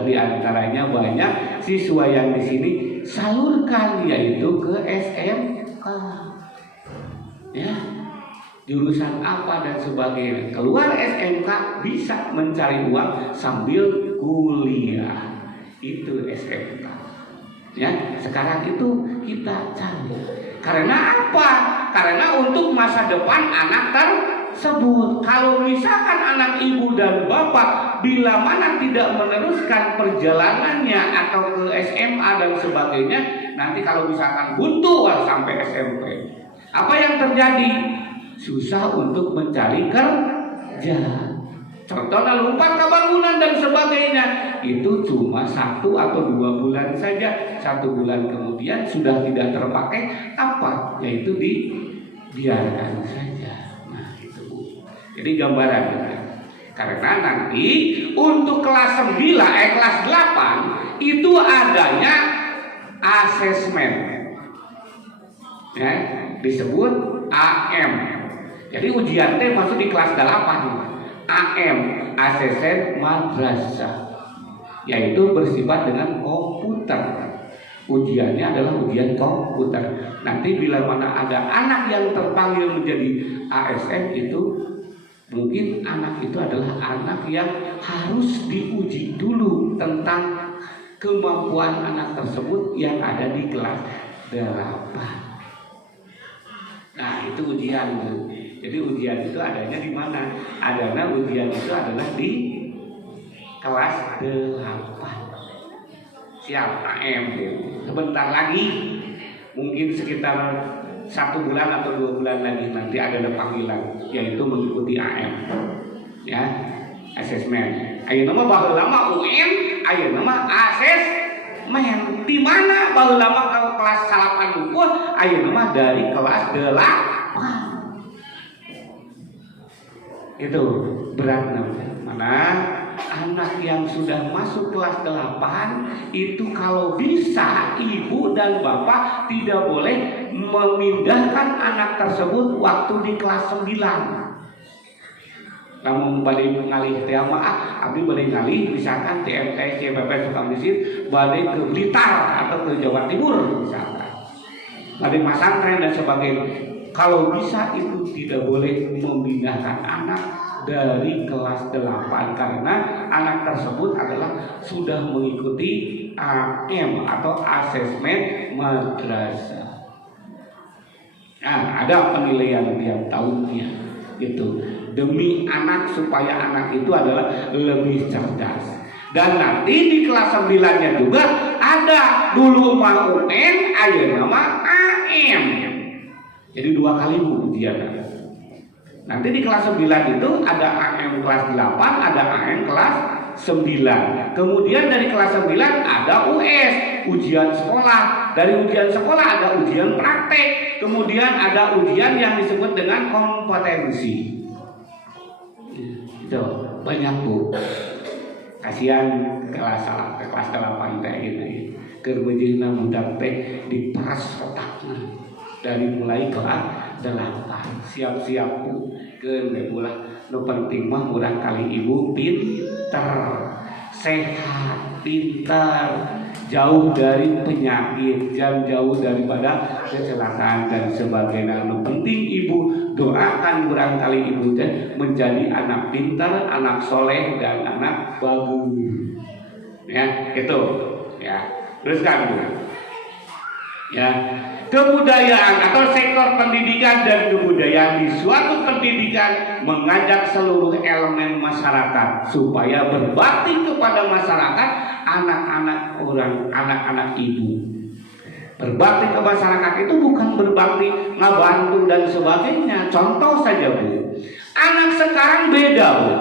diantaranya banyak siswa yang di sini salurkan yaitu ke SMK ya, jurusan apa dan sebagainya. Keluar SMK bisa mencari uang sambil kuliah, itu SMK ya. Sekarang itu kita cari karena apa? Karena untuk masa depan anak tersebut. Kalau misalkan anak ibu dan bapak bila mana tidak meneruskan perjalanannya atau ke SMA dan sebagainya, nanti kalau misalkan buntu sampai SMP, apa yang terjadi? Susah untuk mencari kerja. Contohnya lompat ke bangunan dan sebagainya, itu cuma 1 atau 2 bulan saja. 1 bulan kemudian sudah tidak terpakai apa, yaitu dibiarkan saja. Nah itu Bu. Jadi gambarannya. Karena nanti untuk kelas 9, kelas 8 itu adanya asesmen, ya, disebut AM. Jadi ujian teh masuk di kelas 8. AM, asesmen madrasah, yaitu bersifat dengan komputer. Ujiannya adalah ujian komputer. Nanti bila mana ada anak yang terpanggil menjadi ASN itu, mungkin anak itu adalah anak yang harus diuji dulu tentang kemampuan anak tersebut yang ada di kelas 8. Nah itu ujian Bu. Jadi ujian itu adanya di mana? Adanya ujian itu adalah di kelas 8. Siap AM. Sebentar lagi, mungkin sekitar 1 bulan atau 2 bulan lagi nanti ada panggilan, yaitu mengikuti AM, ya, asesmen. Ayeuna mah baheula mah UN, ayeuna mah asesmen. Di mana baheula mah kelas 8 unggul, ayeuna mah dari kelas 8. Itu beratnya. Mana anak yang sudah masuk kelas 8 itu kalau bisa ibu dan bapak tidak boleh memindahkan anak tersebut waktu di kelas 9. Namun balik ngalih teh mah abdi balik ngalih misalkan TMT CPP Sukamiskin balik ke Blitar atau ke Jawa Timur misalkan. Balik pesantren dan sebagainya. Kalau bisa itu tidak boleh memindahkan anak dari kelas 8 karena anak tersebut adalah sudah mengikuti AM atau asesmen madrasah. Nah, ada penilaian tiap tahunnya itu demi anak supaya anak itu adalah lebih cerdas. Dan nanti di kelas 9-nya juga ada dulu mah UN, ayeuna mah AM. Jadi 2 kali ujian. Nanti di kelas 9 itu ada AM kelas 8, ada AM kelas 9. Kemudian dari kelas 9 ada US, ujian sekolah. Dari ujian sekolah ada ujian praktek. Kemudian ada ujian yang disebut dengan kompetensi. Itu banyak Bu. Kasihan kelas 8 kayak gitu. Kerbejina mudah teh diperas otakna. Dari mulai kelas 8 siap-siap Bu ke ulah nu penting mah urang kali ibu pinter, sehat, pintar, jauh dari penyakit, jauh daripada kecelakaan dan sebagainya. Nu penting ibu doakan urang kali ibu teh menjadi anak pintar, anak soleh dan anak bagus. Ya, itu. Ya. Teruskan Bu. Ya. Kebudayaan atau sektor pendidikan dan kebudayaan di suatu pendidikan mengajak seluruh elemen masyarakat supaya berbakti kepada masyarakat, anak-anak ibu. Berbakti ke masyarakat itu bukan berbakti ngabantu dan sebagainya. Contoh saja Bu, anak sekarang beda Bu,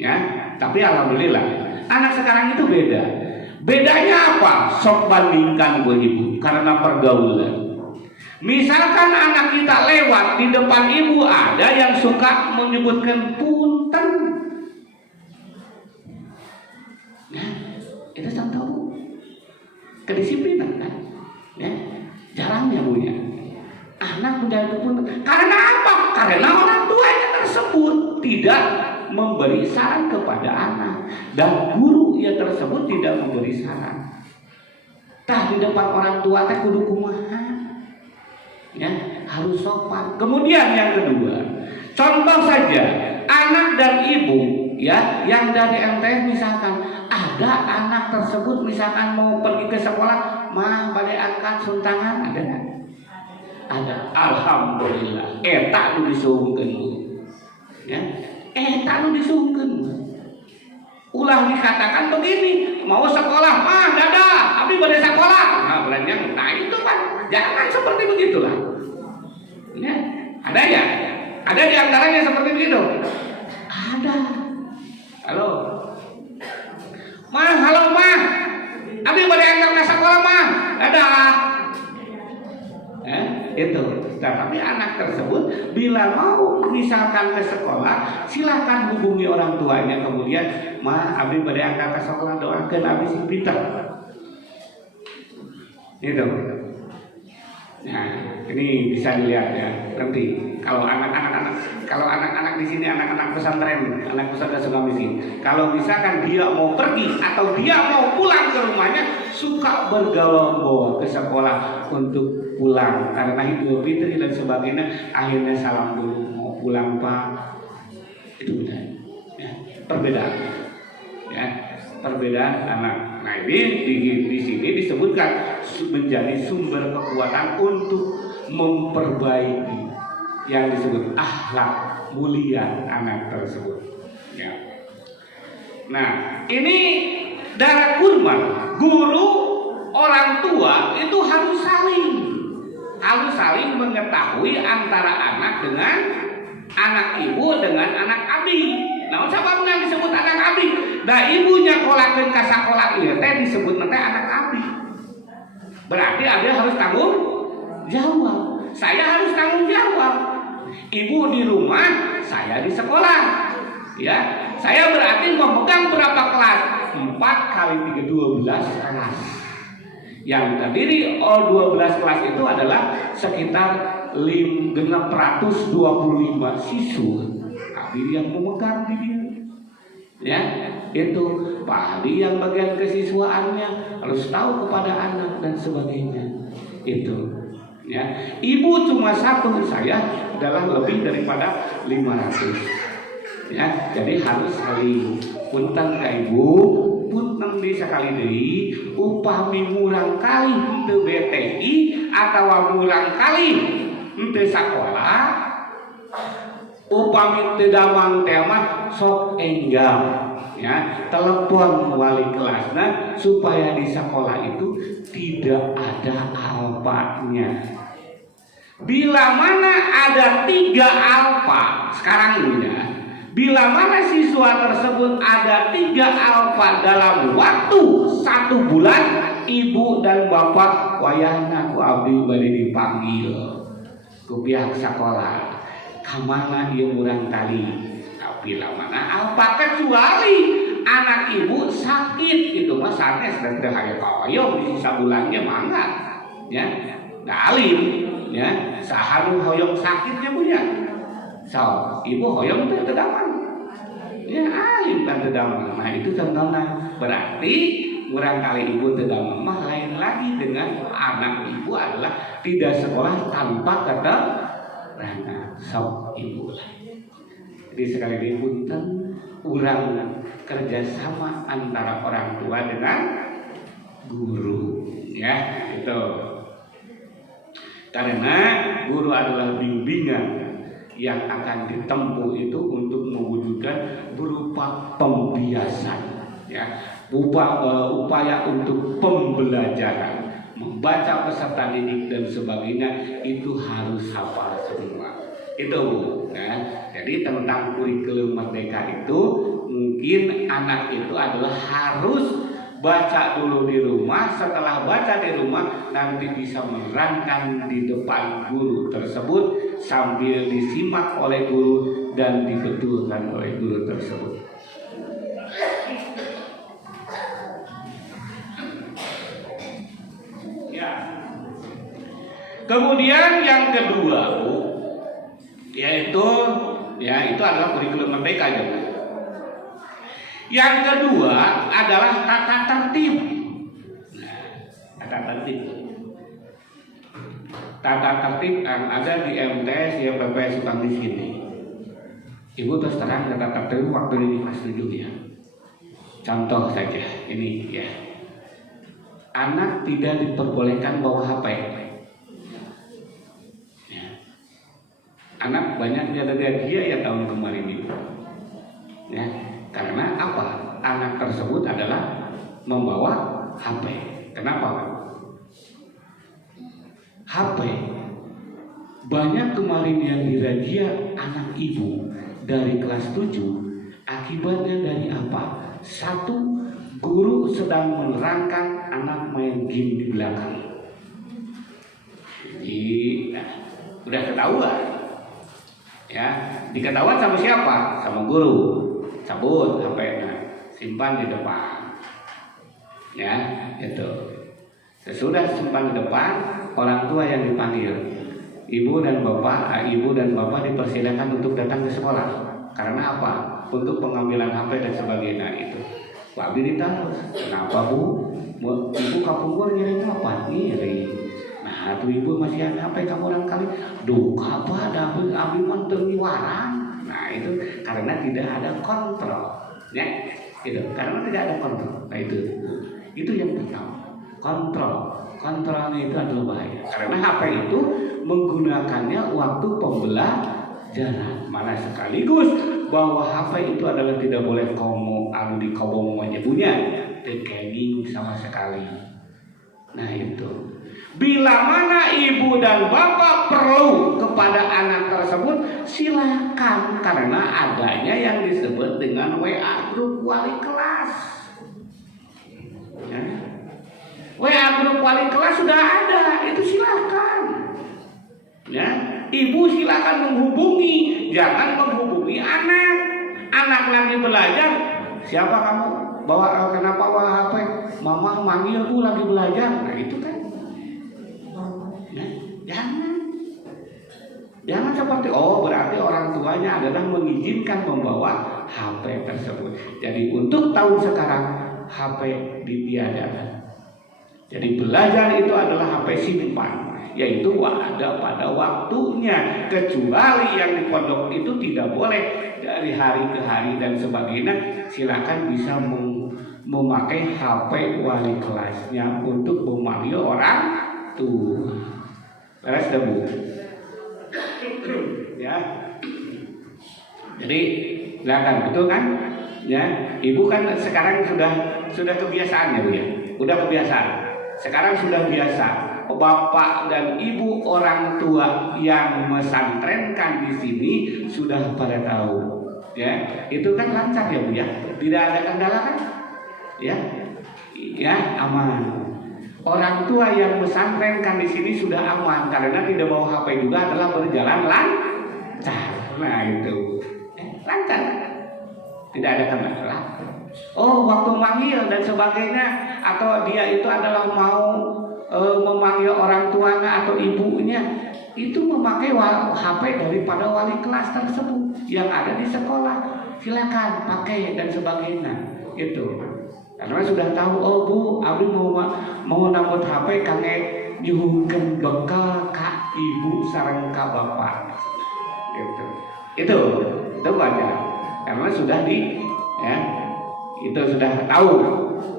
ya. Tapi alhamdulillah anak sekarang itu beda. Bedanya apa? Sok bandingkan Bu Ibu karena pergaulan. Misalkan anak kita lewat di depan ibu ada yang suka menyebutkan punten. Nah, itu contoh Bu. Kedisiplinan kan? Ya, jarangnya Bu ya. Anak menjadi punten. Karena apa? Karena orang tuanya tersebut tidak memberi saran kepada anak dan guru yang tersebut tidak memberi saran. Tah di depan orang tua teh kudu kumaha? Ya, harus sopan. Kemudian yang kedua, contoh saja anak dan ibu ya yang dari MTS misalkan ada anak tersebut misalkan mau pergi ke sekolah, mah pada angkat suntangan ada nggak? Ada. Alhamdulillah. Eta nu disuhungkeun Bu. Ya. Eta nu disuhungkeun. Ulah dikatakan begini, mau sekolah mah dadah, tapi pada sekolah. Nah, belanjang. Nah, itu kan jangan seperti begitulah. Ya, ada ya? Ada di antaranya seperti begitu? Ada. Halo. Halo mah. Abi pada antar ke sekolah mah. Dadah. Itu. Tapi anak tersebut bila mau misalkan ke sekolah, silakan hubungi orang tuanya. Kemudian, abdi pada angkat ke sekolah doakan abdi sing pintar. Itu. Nah, ini bisa dilihat ya. Nanti kalau anak-anak di sini anak-anak pesantren, anak pesantren Sukamiskin. Kalau misalkan dia mau pergi atau dia mau pulang ke rumahnya, suka bergelombol ke sekolah untuk pulang karena Idul Fitri dan sebagainya, akhirnya salam dulu mau pulang Pak. Itu benar. Ya, perbedaan. Ya, perbedaan anak. Nah, ini di sini disebutkan menjadi sumber kekuatan untuk memperbaiki yang disebut akhlak mulia anak tersebut. Ya. Nah, ini darah kurma. Guru, orang tua itu harus saling. harus saling mengetahui antara anak dengan anak ibu dengan anak abdi. Nah, sabab disebut anak abdi. Da ibunya kolakeun ka sakola ieu teh disebut nanti anak abdi. Berarti ada harus tanggung jawab. Saya harus tanggung jawab. Ibu di rumah, saya di sekolah. Ya, saya berarti memegang berapa kelas? 4 kali 3 12 kelas. Yang terdiri 12 kelas itu adalah sekitar 625 siswa. Abdi yang memegang di dia. Ya, itu Pak Adi yang bagian kesiswaannya harus tahu kepada anak dan sebagainya. Itu. Ya, ibu cuma satu, saya adalah lebih daripada 500. Ya, jadi harus saling punten ka ibu, punten di sakali deui, upami murang kali henteu BTI atawa murang kali henteu sakola, upami teu damang teh mah sok enggal. Ya, telepon wali kelasna supaya di sekolah itu tidak ada alfanya. Bila mana ada 3 alfa sekarang ini ya, bila mana siswa tersebut ada 3 alfa dalam waktu 1 bulan, ibu dan bapak wayahna ku abdi bade dipanggil ku pihak sekolah. Kamana ieu urang tali? Bila mana alfa, kecuali anak ibu sakit, itu mah sanes dan teu hayang kaoyong di sisa bulannya mangga. Ya, dalim ya, saharu hoyong sakitnya punya. So, ibu hoyong teh teu damang. Ya, alim kan teu damang. Nah, itu contohna. Berarti urang kali ibu teu damang mah lain lagi dengan anak ibu adalah tidak sekolah tanpa keterangan. So, ibu lah. Jadi sekali lagi punten, urang kerjasama antara orang tua dengan guru, ya itu. Karena guru adalah bimbingan yang akan ditempuh itu untuk mewujudkan berupa pembiasan, ya, upaya untuk pembelajaran, membaca peserta didik dan sebagainya itu harus hafal semua. Itu, ya. Jadi tentang kurikulum merdeka itu mungkin anak itu adalah harus baca dulu di rumah. Setelah baca di rumah nanti bisa menerangkan di depan guru tersebut sambil disimak oleh guru dan dibetulkan oleh guru tersebut. Ya. Kemudian yang kedua, yaitu ya itu adalah kurikulum merdeka juga. Yang kedua adalah tata tertib. Nah, tata tertib. Tata tertib yang ada di MTS YPP Sukamti sini. Ibu terus terang tata tertib waktu di kelas 7 ya. Contoh saja ini ya. Anak tidak diperbolehkan bawa HP. Anak banyak jadi dia ya tahun kemarin itu, ya karena apa? Anak tersebut adalah membawa HP. Kenapa Pak? HP banyak kemarin yang dirazia anak ibu dari kelas 7. Akibatnya dari apa? Satu, guru sedang menerangkan anak main game di belakang. Jadi udah ketahuan. Ya, diketahuan sama siapa? Sama guru. Cabut HP-nya, simpan di depan. Ya, itu. Sesudah simpan di depan, orang tua yang dipanggil. Ibu dan bapak dipersilakan untuk datang ke sekolah. Karena apa? Untuk pengambilan HP dan sebagainya itu. Pak Abi ditanya, kenapa Bu? Ibu kapungkur ngirim apa? Ngirim. Nah, tuh ibu masih ada apa kamu orang kali? Duh, apa ada Abi mantung warang. Nah, itu karena tidak ada kontrol, ya. Itu karena tidak ada kontrol. Nah, itu yang pertama. Kontrolnya itu adalah bahaya. Karena HP itu menggunakannya waktu pembelajaran. Mana sekaligus bahwa HP itu adalah tidak boleh dikobong menyebutnya, tekenging sama sekali. Nah itu. Bila mana ibu dan bapak perlu kepada anak tersebut, silakan, karena adanya yang disebut dengan WA grup wali kelas. Ya. WA grup wali kelas sudah ada, itu silakan. Ya, ibu silakan menghubungi, jangan menghubungi anak. Anak lagi belajar, siapa kamu? Kenapa bawa HP? Mama manggil tuh lagi belajar. Nah itu kan. Ya, jangan seperti berarti orang tuanya adalah mengizinkan membawa HP tersebut. Jadi untuk tahun sekarang HP ditiadakan. Jadi belajar itu adalah HP simpan, yaitu ada pada waktunya. Kecuali yang di pondok itu tidak boleh dari hari ke hari dan sebagainya. Silakan bisa memakai HP wali kelasnya untuk memanggil orang tua. Beres debu. Ya. Jadi silakan, betul kan? Ya, ibu kan sekarang sudah kebiasaan ya Bu ya. Udah kebiasaan. Sekarang sudah biasa. Bapak dan ibu orang tua yang mesantrenkan di sini sudah pada tahu. Ya, itu kan lancar ya Bu ya. Tidak ada kendala kan? Ya. Ya, aman. Orang tua yang pesantrenkan di sini sudah aman karena tidak bawa HP juga adalah berjalan lancar. Nah itu lancar, tidak ada kendala. Waktu manggil dan sebagainya, atau dia itu adalah mau memanggil orang tuanya atau ibunya, itu memakai HP daripada wali kelas tersebut yang ada di sekolah. Silakan pakai dan sebagainya. Itu. Karena sudah tahu, Bu, abdi mau nambut HP kange nyuhunkeun bekal ka ibu sareng ka bapak. Gitu. Itu wajar. Karena sudah itu sudah tahu.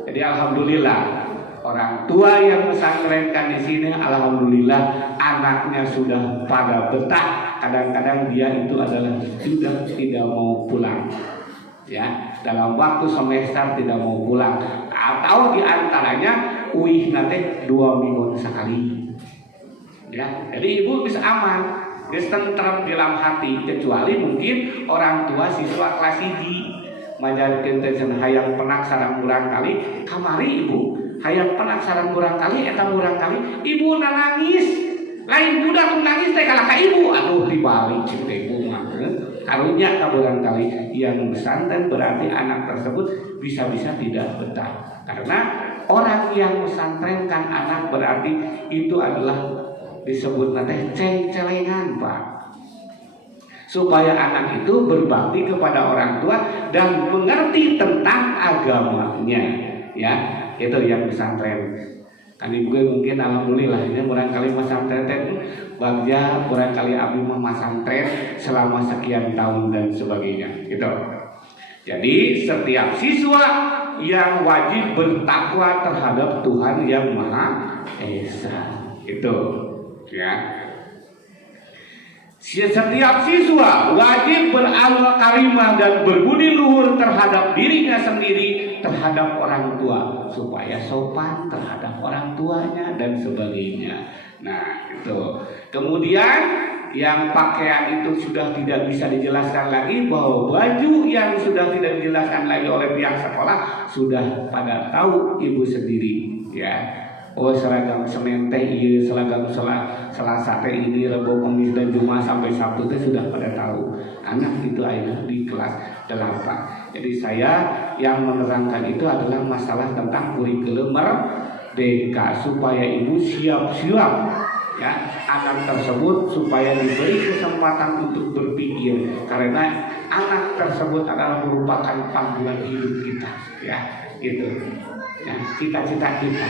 Jadi alhamdulillah orang tua yang pesantrenkan di sini, alhamdulillah anaknya sudah pada betah. Kadang-kadang dia itu adalah sudah tidak mau pulang. Ya, dalam waktu semester tidak mau pulang, atau diantaranya nanti 2 minggu sekali. Ya, jadi ibu bisa aman, bisa tentrem di dalam hati, kecuali mungkin orang tua siswa kelas ini majarkeun teh hayang penak sareng urang kali, kamari ibu hayang penak sareng urang kali, eta urang kali ibu nangis. Lain budak nangis teh kalah ka ibu, aduh dibalik cik ibu mah. Karunya barangkali yang pesantren berarti anak tersebut bisa-bisa tidak betah. Karena orang yang pesantrenkan anak berarti itu adalah disebut nanti ceng-celengan, Pak. Supaya anak itu berbakti kepada orang tua dan mengerti tentang agamanya. Ya, itu yang pesantren. Kan ibu mungkin alhamdulillah ini barangkali pesantren bagja barangkali abdi mah pesantren selama sekian tahun dan sebagainya gitu. Jadi setiap siswa yang wajib bertakwa terhadap Tuhan yang Maha Esa itu ya. Setiap siswa wajib beramal karimah dan berbudi luhur terhadap dirinya sendiri, terhadap orang tua, supaya sopan terhadap orang tuanya dan sebagainya. Nah, itu. Kemudian yang pakaian itu sudah tidak bisa dijelaskan lagi, bahwa baju yang sudah tidak dijelaskan lagi oleh pihak sekolah sudah pada tahu ibu sendiri, ya. Seragam Senin teh ieu, seragam Selasa teh ini, Rebo, Kamis dan Jumat sampai Sabtu teh sudah pada tahu. Anak itu ada di kelas 8. Jadi saya yang menerangkan itu adalah masalah tentang kurikulum merdeka, supaya ibu siap-siap ya anak tersebut supaya diberi kesempatan untuk berpikir, karena anak tersebut adalah merupakan panduan hidup kita, ya gitu. Ya, cita-cita kita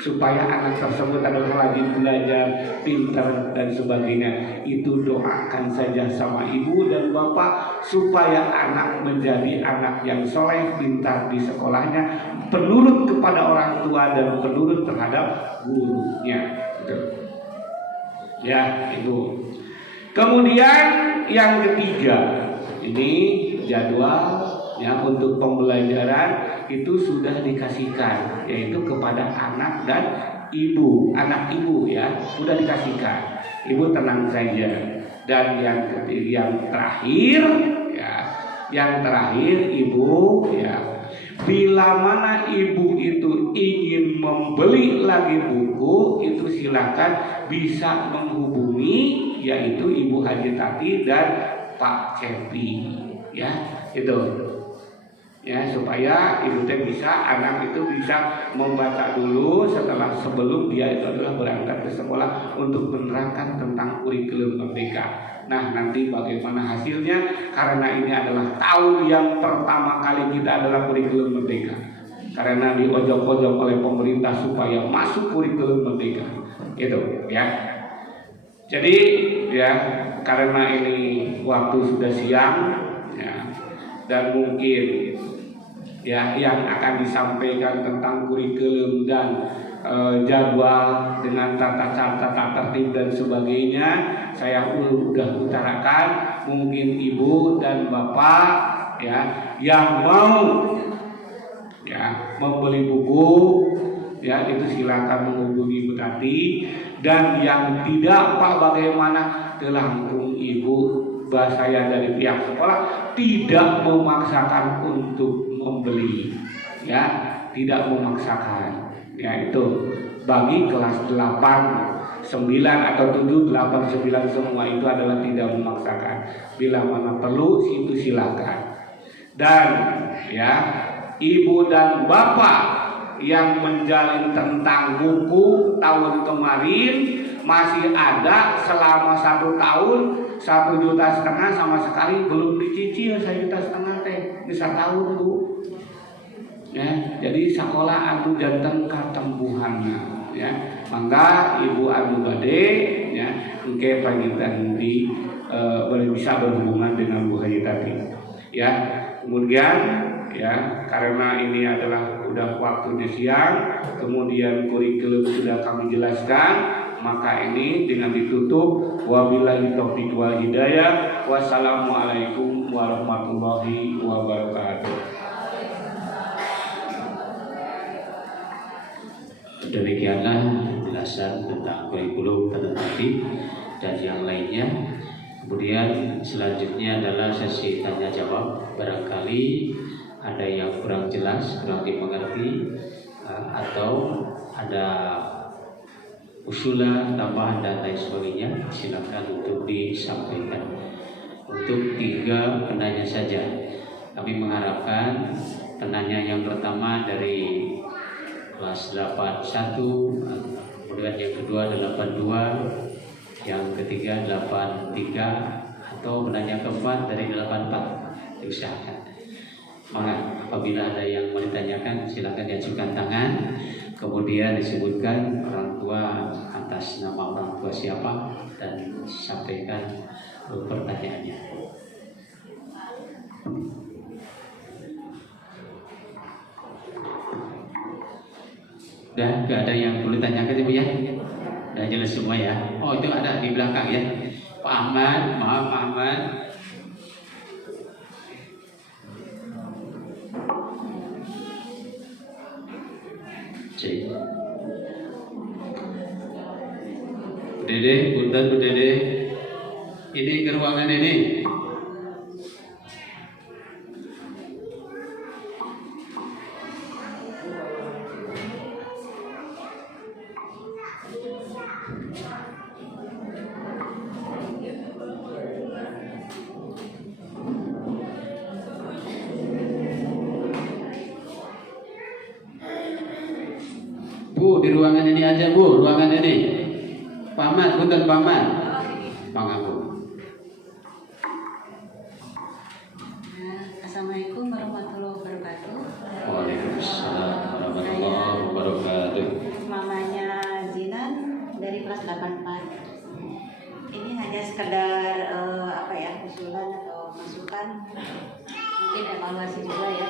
supaya anak tersebut adalah rajin belajar, pintar dan sebagainya. Itu doakan saja sama ibu dan bapak supaya anak menjadi anak yang soleh, pintar di sekolahnya, penurut kepada orang tua dan penurut terhadap gurunya. Gitu. Ya, itu. Kemudian yang ketiga, ini jadwal ya untuk pembelajaran itu sudah dikasihkan, yaitu kepada anak dan ibu, anak ibu ya, udah dikasihkan. Ibu tenang saja. Dan yang terakhir ya, yang terakhir ibu ya, bila mana ibu itu ingin membeli lagi buku, itu silakan bisa menghubungi yaitu Ibu Haji Tati dan Pak Cepi ya, itu ya, supaya ibu teh bisa, anak itu bisa membaca dulu sebelum dia itu adalah berangkat ke sekolah untuk menerangkan tentang kurikulum merdeka. Nah, nanti bagaimana hasilnya, karena ini adalah tahun yang pertama kali kita adalah kurikulum merdeka, karena diojok-ojok oleh pemerintah supaya masuk kurikulum merdeka gitu ya. Jadi ya, karena ini waktu sudah siang ya, dan mungkin ya yang akan disampaikan tentang kurikulum dan jadwal dengan tata tertib dan sebagainya saya udah utarakan. Mungkin ibu dan bapak ya yang mau ya membeli buku ya, itu silakan menghubungi Ibu Tati. Dan yang tidak, Pak, bagaimana, langsung ibu saya dari pihak sekolah tidak memaksakan untuk membeli ya, tidak memaksakan ya. Itu bagi kelas 8, 9 atau 7, 8, 9 semua itu adalah tidak memaksakan. Bila mana perlu itu silakan. Dan ya, ibu dan bapak yang menjalin tentang buku tahun kemarin masih ada selama 1 tahun, 1,5 juta sama sekali belum dicicil. 1,5 juta teh bisa tahun Bu ya. Jadi sekolah anu janten katempuhanna ya, mangga ibu anu bade ya engke pangitan di bisa berhubungan dengan Bu Haji Tati ya. Kemudian ya, karena ini adalah udah waktunya siang, kemudian kurikulum sudah kami jelaskan, maka ini dengan ditutup. Wabillahi taufiq wal hidayah. Wassalamualaikum warahmatullahi wabarakatuh. Demikianlah penjelasan tentang kurikulum tadi dan yang lainnya. Kemudian selanjutnya adalah sesi tanya jawab. Barangkali ada yang kurang jelas, kurang dimengerti, atau ada usulan, tambahan dan lain sebagainya, silakan untuk disampaikan. Untuk 3 penanya saja. Kami mengharapkan penanya yang pertama dari kelas 81, kemudian yang kedua 82, yang ketiga 83, atau penanya keempat dari 84, diusahakan. Maka apabila ada yang mau ditanyakan silakan diajukan tangan, kemudian disebutkan orang tua atas nama orang tua siapa dan sampaikan pertanyaannya. Dan gak ada yang perlu ditanyakan Ibu ya? Udah jelas semua ya? Oh, itu ada di belakang ya. Pak Ahmad, maaf Pak Ahmad. Dede, punten Bu Dede. Ini ke ruangan ini. Bu, di ruangan ini aja Bu, ruangan ini. Paman, punten paman. Pangaku. Assalamualaikum warahmatullahi wabarakatuh. Waalaikumsalam warahmatullahi wabarakatuh. Mamanya Zinan dari kelas 84. Ini hanya sekedar usulan atau masukan, mungkin evaluasi juga ya.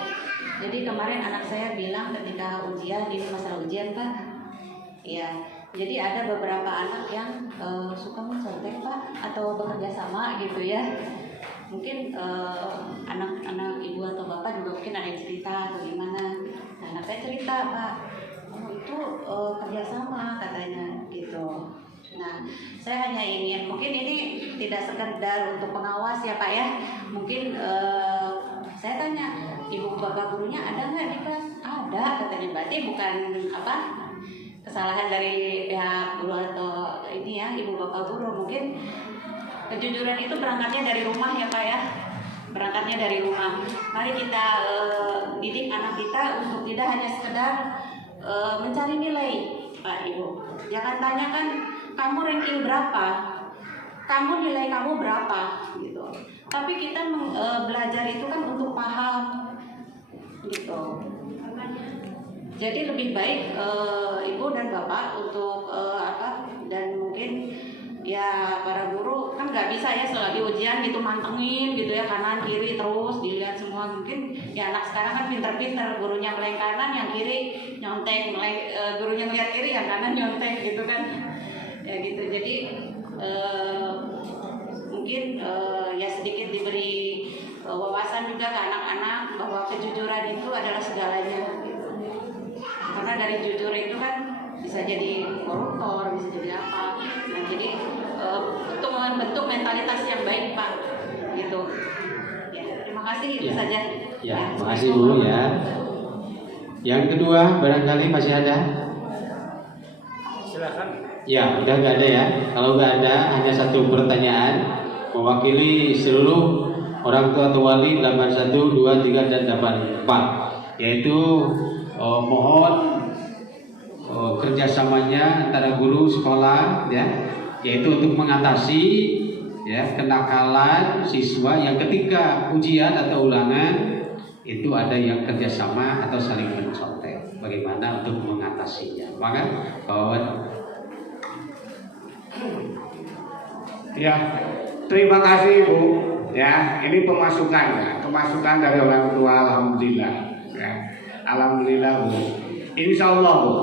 Jadi kemarin anak saya bilang ketika ujian, ini masalah ujian Pak. Ya, jadi ada beberapa anak yang suka mencontek Pak, atau bekerja sama gitu ya. Mungkin anak-anak ibu atau bapak juga mungkin ada yang cerita atau gimana. Nah, anak saya cerita Pak, itu kerjasama katanya gitu. Nah, saya hanya ingin, mungkin ini tidak sekedar untuk pengawas ya Pak ya. Mungkin saya tanya, ibu bapak gurunya ada nggak di kelas? Ada katanya. Berarti bukan apa kesalahan dari pihak guru atau ini ya ibu bapak guru. Mungkin kejujuran itu berangkatnya dari rumah ya Pak ya. Berangkatnya dari rumah. Mari kita didik anak kita untuk tidak hanya sekedar mencari nilai Pak Ibu. Jangan tanyakan kamu ranking berapa, kamu nilai kamu berapa gitu. Tapi kita belajar itu kan untuk paham gitu. Jadi lebih baik ibu dan bapak untuk dan mungkin ya para guru kan nggak bisa ya selagi ujian gitu mantengin gitu ya kanan kiri terus dilihat semua. Mungkin ya anak sekarang kan pinter-pinter, gurunya meleng kanan yang kiri nyontek, gurunya ngeliat kiri yang kanan nyontek gitu kan ya gitu. Jadi mungkin ya sedikit diberi wawasan juga ke anak-anak bahwa kejujuran itu adalah segalanya gitu. Karena dari jujur itu kan bisa jadi koruptor, bisa jadi apa. Nah, jadi untuk membentuk mentalitas yang baik Pak, gitu. Ya, terima kasih itu saja. Ya, terima kasih Bu ya. Yang kedua barangkali masih ada? Silakan. Ya, udah nggak ada ya. Kalau nggak ada, hanya satu pertanyaan mewakili seluruh orang tua atau wali 81, 23 dan 84, yaitu mohon kerjasamanya antara guru sekolah ya, yaitu untuk mengatasi ya kenakalan siswa yang ketika ujian atau ulangan itu ada yang kerjasama atau saling mencontek. Bagaimana untuk mengatasinya? Maka kawan. Ya, terima kasih Bu. Ya, ini pemasukan ya, pemasukan dari orang tua, alhamdulillah. Ya, alhamdulillah Bu. Insya Allah Bu.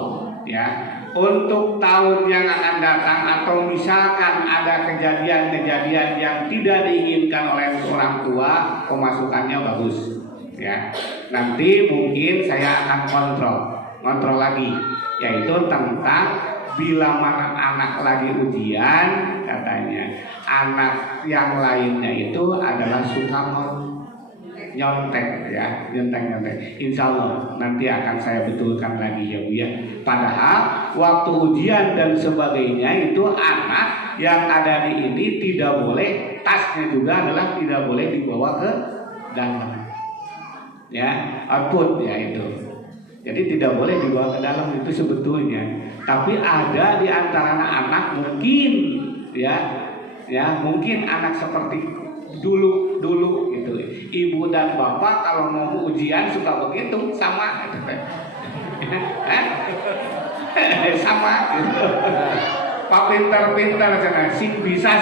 Ya, untuk tahun yang akan datang atau misalkan ada kejadian-kejadian yang tidak diinginkan oleh orang tua, pemasukannya bagus. Ya, nanti mungkin saya akan kontrol lagi, yaitu tentang bila mana anak lagi ujian, katanya anak yang lainnya itu adalah suka nyontek ya, nyontek. Insya Allah nanti akan saya betulkan lagi ya Bu ya. Padahal waktu ujian dan sebagainya itu anak yang ada di ini tidak boleh, tasnya juga adalah tidak boleh dibawa ke dalam. Ya, output ya itu. Jadi tidak boleh dibawa ke dalam itu sebetulnya. Tapi ada di antara anak-anak mungkin ya mungkin anak seperti dulu gitu. Ibu dan bapak kalau mau ujian suka begitu sama gitu. Sama gitu. Pak pintar-pintar sana sih bisa